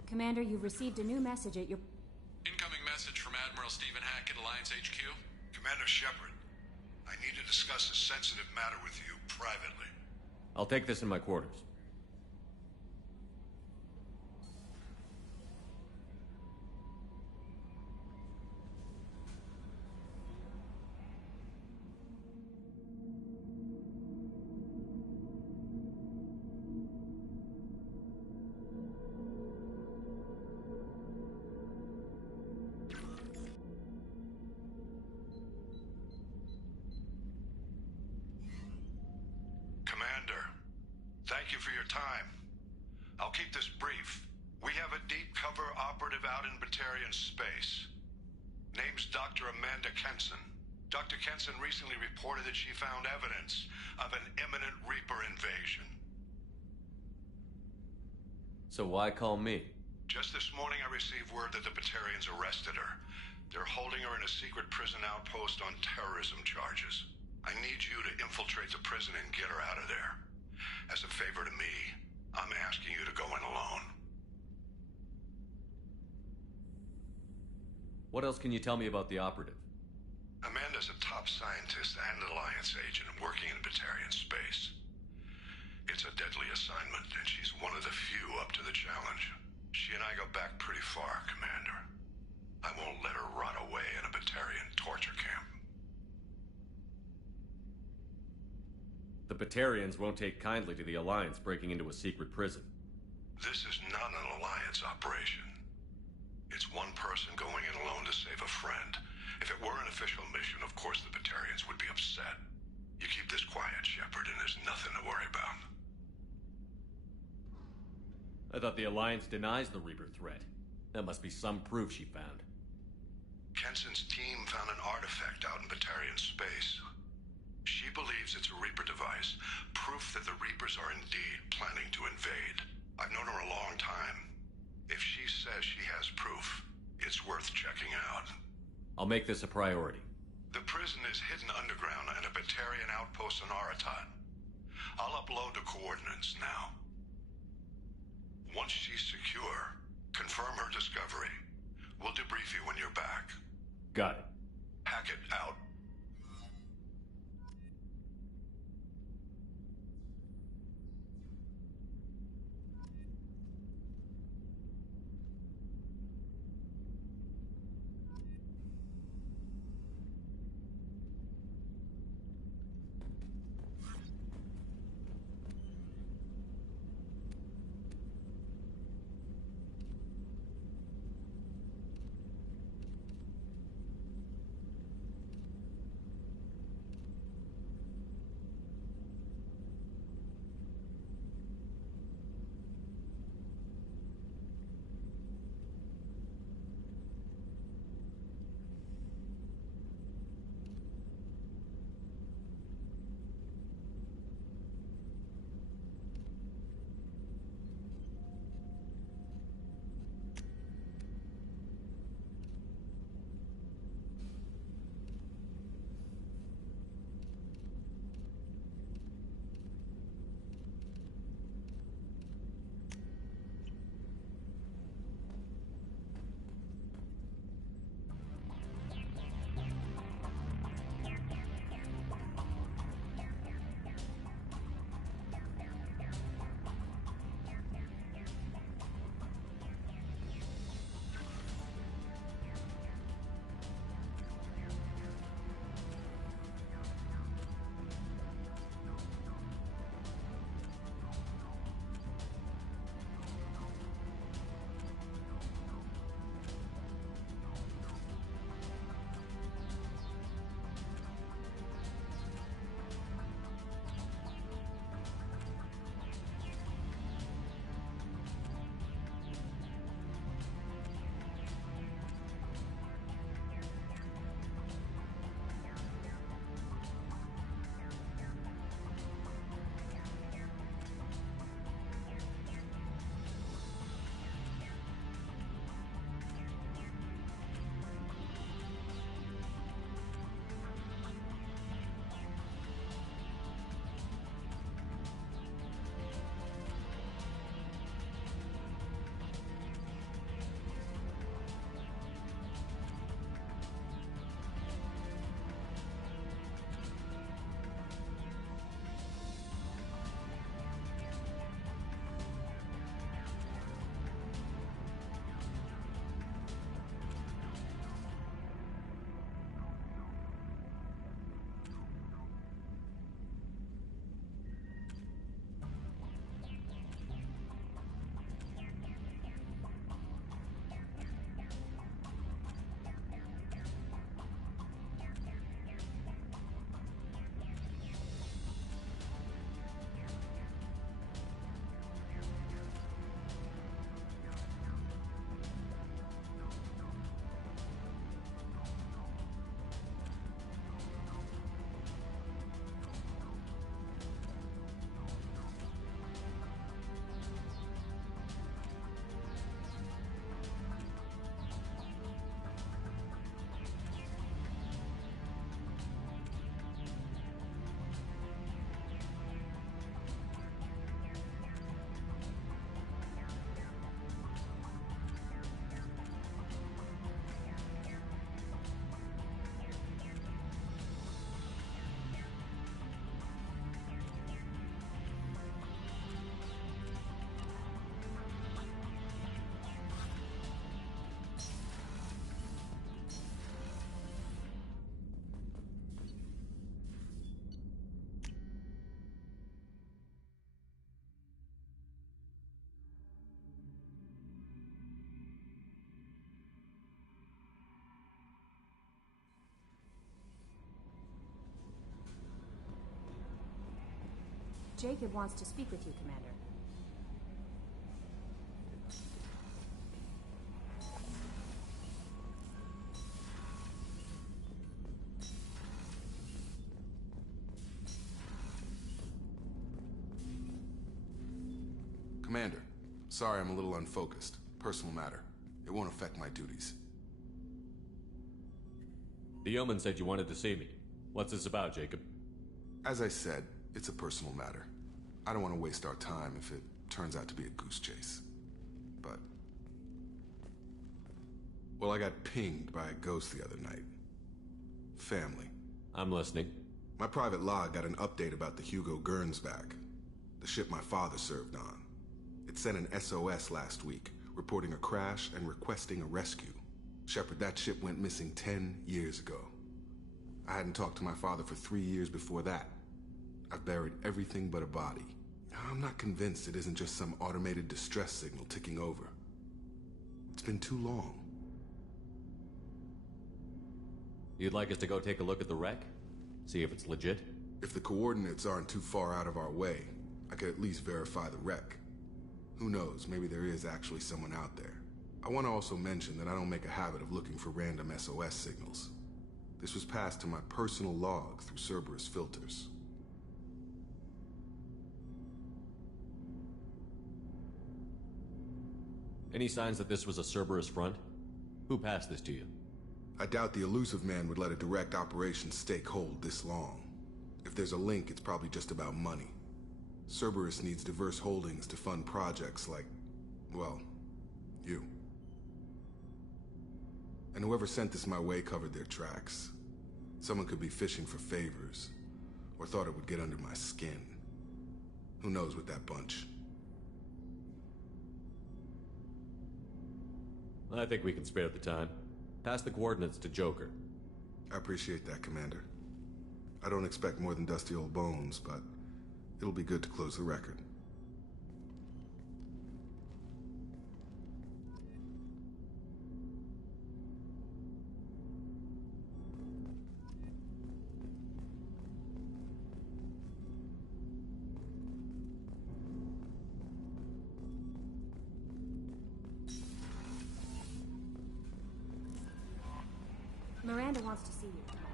Commander, you've received a new message at your... Incoming message from Admiral Stephen Hackett, Alliance HQ. Commander Shepard, I need to discuss a sensitive matter with you privately. I'll take this in my quarters. Thank you for your time. I'll keep this brief. We have a deep cover operative out in Batarian space. Name's Dr. Amanda Kenson. Dr. Kenson recently reported that she found evidence of an imminent Reaper invasion. So why call me? Just this morning I received word that the Batarians arrested her. They're holding her in a secret prison outpost on terrorism charges. I need you to infiltrate the prison and get her out of there. As a favor to me, I'm asking you to go in alone. What else can you tell me about the operative? Amanda's a top scientist and Alliance agent working in Batarian space. It's a deadly assignment, and she's one of the few up to the challenge. She and I go back pretty far, Commander. I won't let her rot away in a Batarian torture camp. The Batarians won't take kindly to the Alliance breaking into a secret prison. This is not an Alliance operation. It's one person going in alone to save a friend. If it were an official mission, of course the Batarians would be upset. You keep this quiet, Shepard, and there's nothing to worry about. I thought the Alliance denies the Reaper threat. That must be some proof she found. Kenson's team found an artifact out in Batarian space. She believes it's a Reaper device, proof that the Reapers are indeed planning to invade. I've known her a long time. If she says she has proof, it's worth checking out. I'll make this a priority. The prison is hidden underground in a Batarian outpost on Aratat. I'll upload the coordinates now. Once she's secure, confirm her discovery. We'll debrief you when you're back. Got it. Hackett out. Jacob wants to speak with you, Commander. Commander, sorry I'm a little unfocused. Personal matter. It won't affect my duties. The Yeoman said you wanted to see me. What's this about, Jacob? As I said, it's a personal matter. I don't want to waste our time if it turns out to be a goose chase. But... well, I got pinged by a ghost the other night. Family. I'm listening. My private log got an update about the Hugo Gernsback, the ship my father served on. It sent an SOS last week, reporting a crash and requesting a rescue. Shepard, that ship went missing 10 years ago. I hadn't talked to my father for 3 years before that. I've buried everything but a body. I'm not convinced it isn't just some automated distress signal ticking over. It's been too long. You'd like us to go take a look at the wreck? See if it's legit? If the coordinates aren't too far out of our way, I could at least verify the wreck. Who knows, maybe there is actually someone out there. I want to also mention that I don't make a habit of looking for random SOS signals. This was passed to my personal log through Cerberus filters. Any signs that this was a Cerberus front? Who passed this to you? I doubt the elusive man would let a direct operations stake hold this long. If there's a link, it's probably just about money. Cerberus needs diverse holdings to fund projects like, well, you. And whoever sent this my way covered their tracks. Someone could be fishing for favors, or thought it would get under my skin. Who knows with that bunch? I think we can spare the time. Pass the coordinates to Joker. I appreciate that, Commander. I don't expect more than dusty old bones, but it'll be good to close the record. Miranda wants to see you, Commander.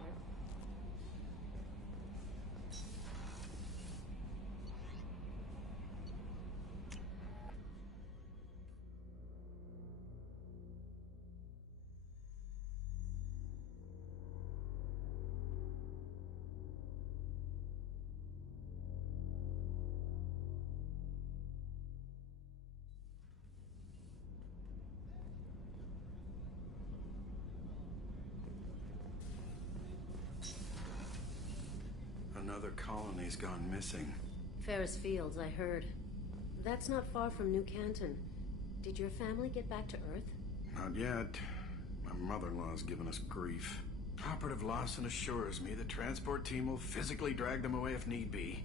Another colony's gone missing. Ferris Fields, I heard. That's not far from New Canton. Did your family get back to Earth? Not yet. My mother-in-law's given us grief. Operative Lawson assures me the transport team will physically drag them away if need be.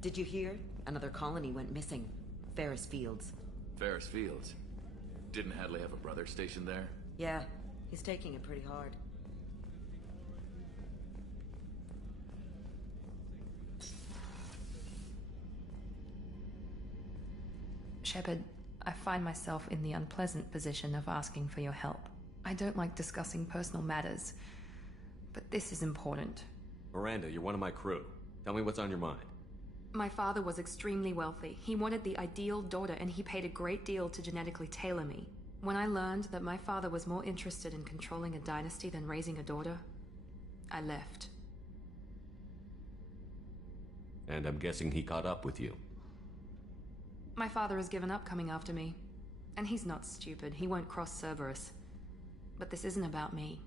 Did you hear? Another colony went missing. Ferris Fields. Ferris Fields? Didn't Hadley have a brother stationed there? Yeah, he's taking it pretty hard. Shepard, I find myself in the unpleasant position of asking for your help. I don't like discussing personal matters, but this is important. Miranda, you're one of my crew. Tell me what's on your mind. My father was extremely wealthy. He wanted the ideal daughter, and he paid a great deal to genetically tailor me. When I learned that my father was more interested in controlling a dynasty than raising a daughter, I left. And I'm guessing he caught up with you. My father has given up coming after me. And he's not stupid. He won't cross Cerberus. But this isn't about me.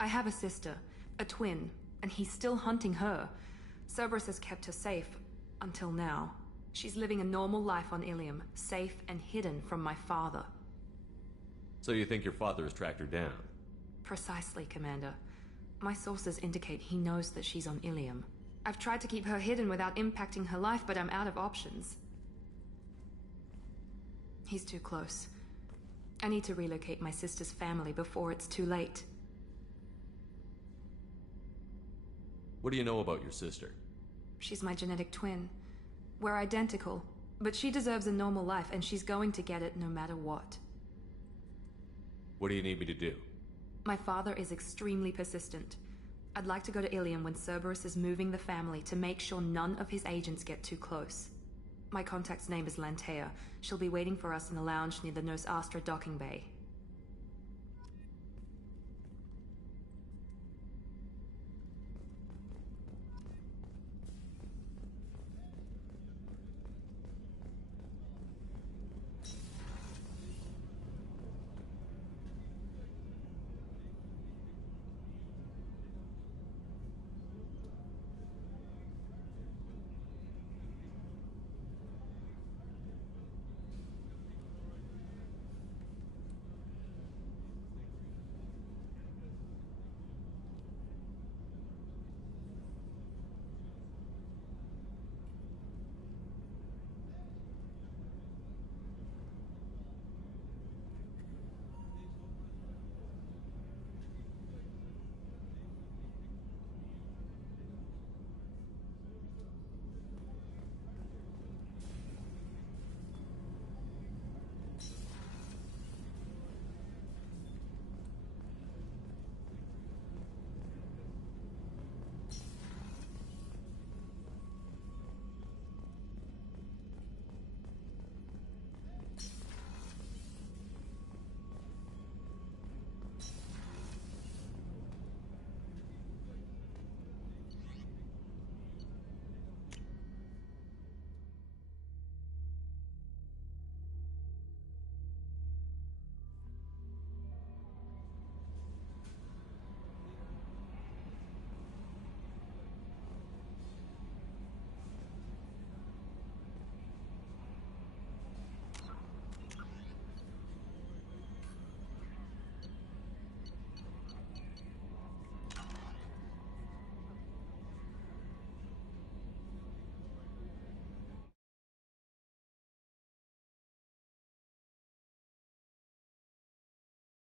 I have a sister, a twin, and he's still hunting her. Cerberus has kept her safe, until now. She's living a normal life on Ilium, safe and hidden from my father. So you think your father has tracked her down? Precisely, Commander. My sources indicate he knows that she's on Ilium. I've tried to keep her hidden without impacting her life, but I'm out of options. He's too close. I need to relocate my sister's family before it's too late. What do you know about your sister? She's my genetic twin. We're identical, but she deserves a normal life, and she's going to get it no matter what. What do you need me to do? My father is extremely persistent. I'd like to go to Ilium when Cerberus is moving the family to make sure none of his agents get too close. My contact's name is Lantea. She'll be waiting for us in the lounge near the Nos Astra docking bay.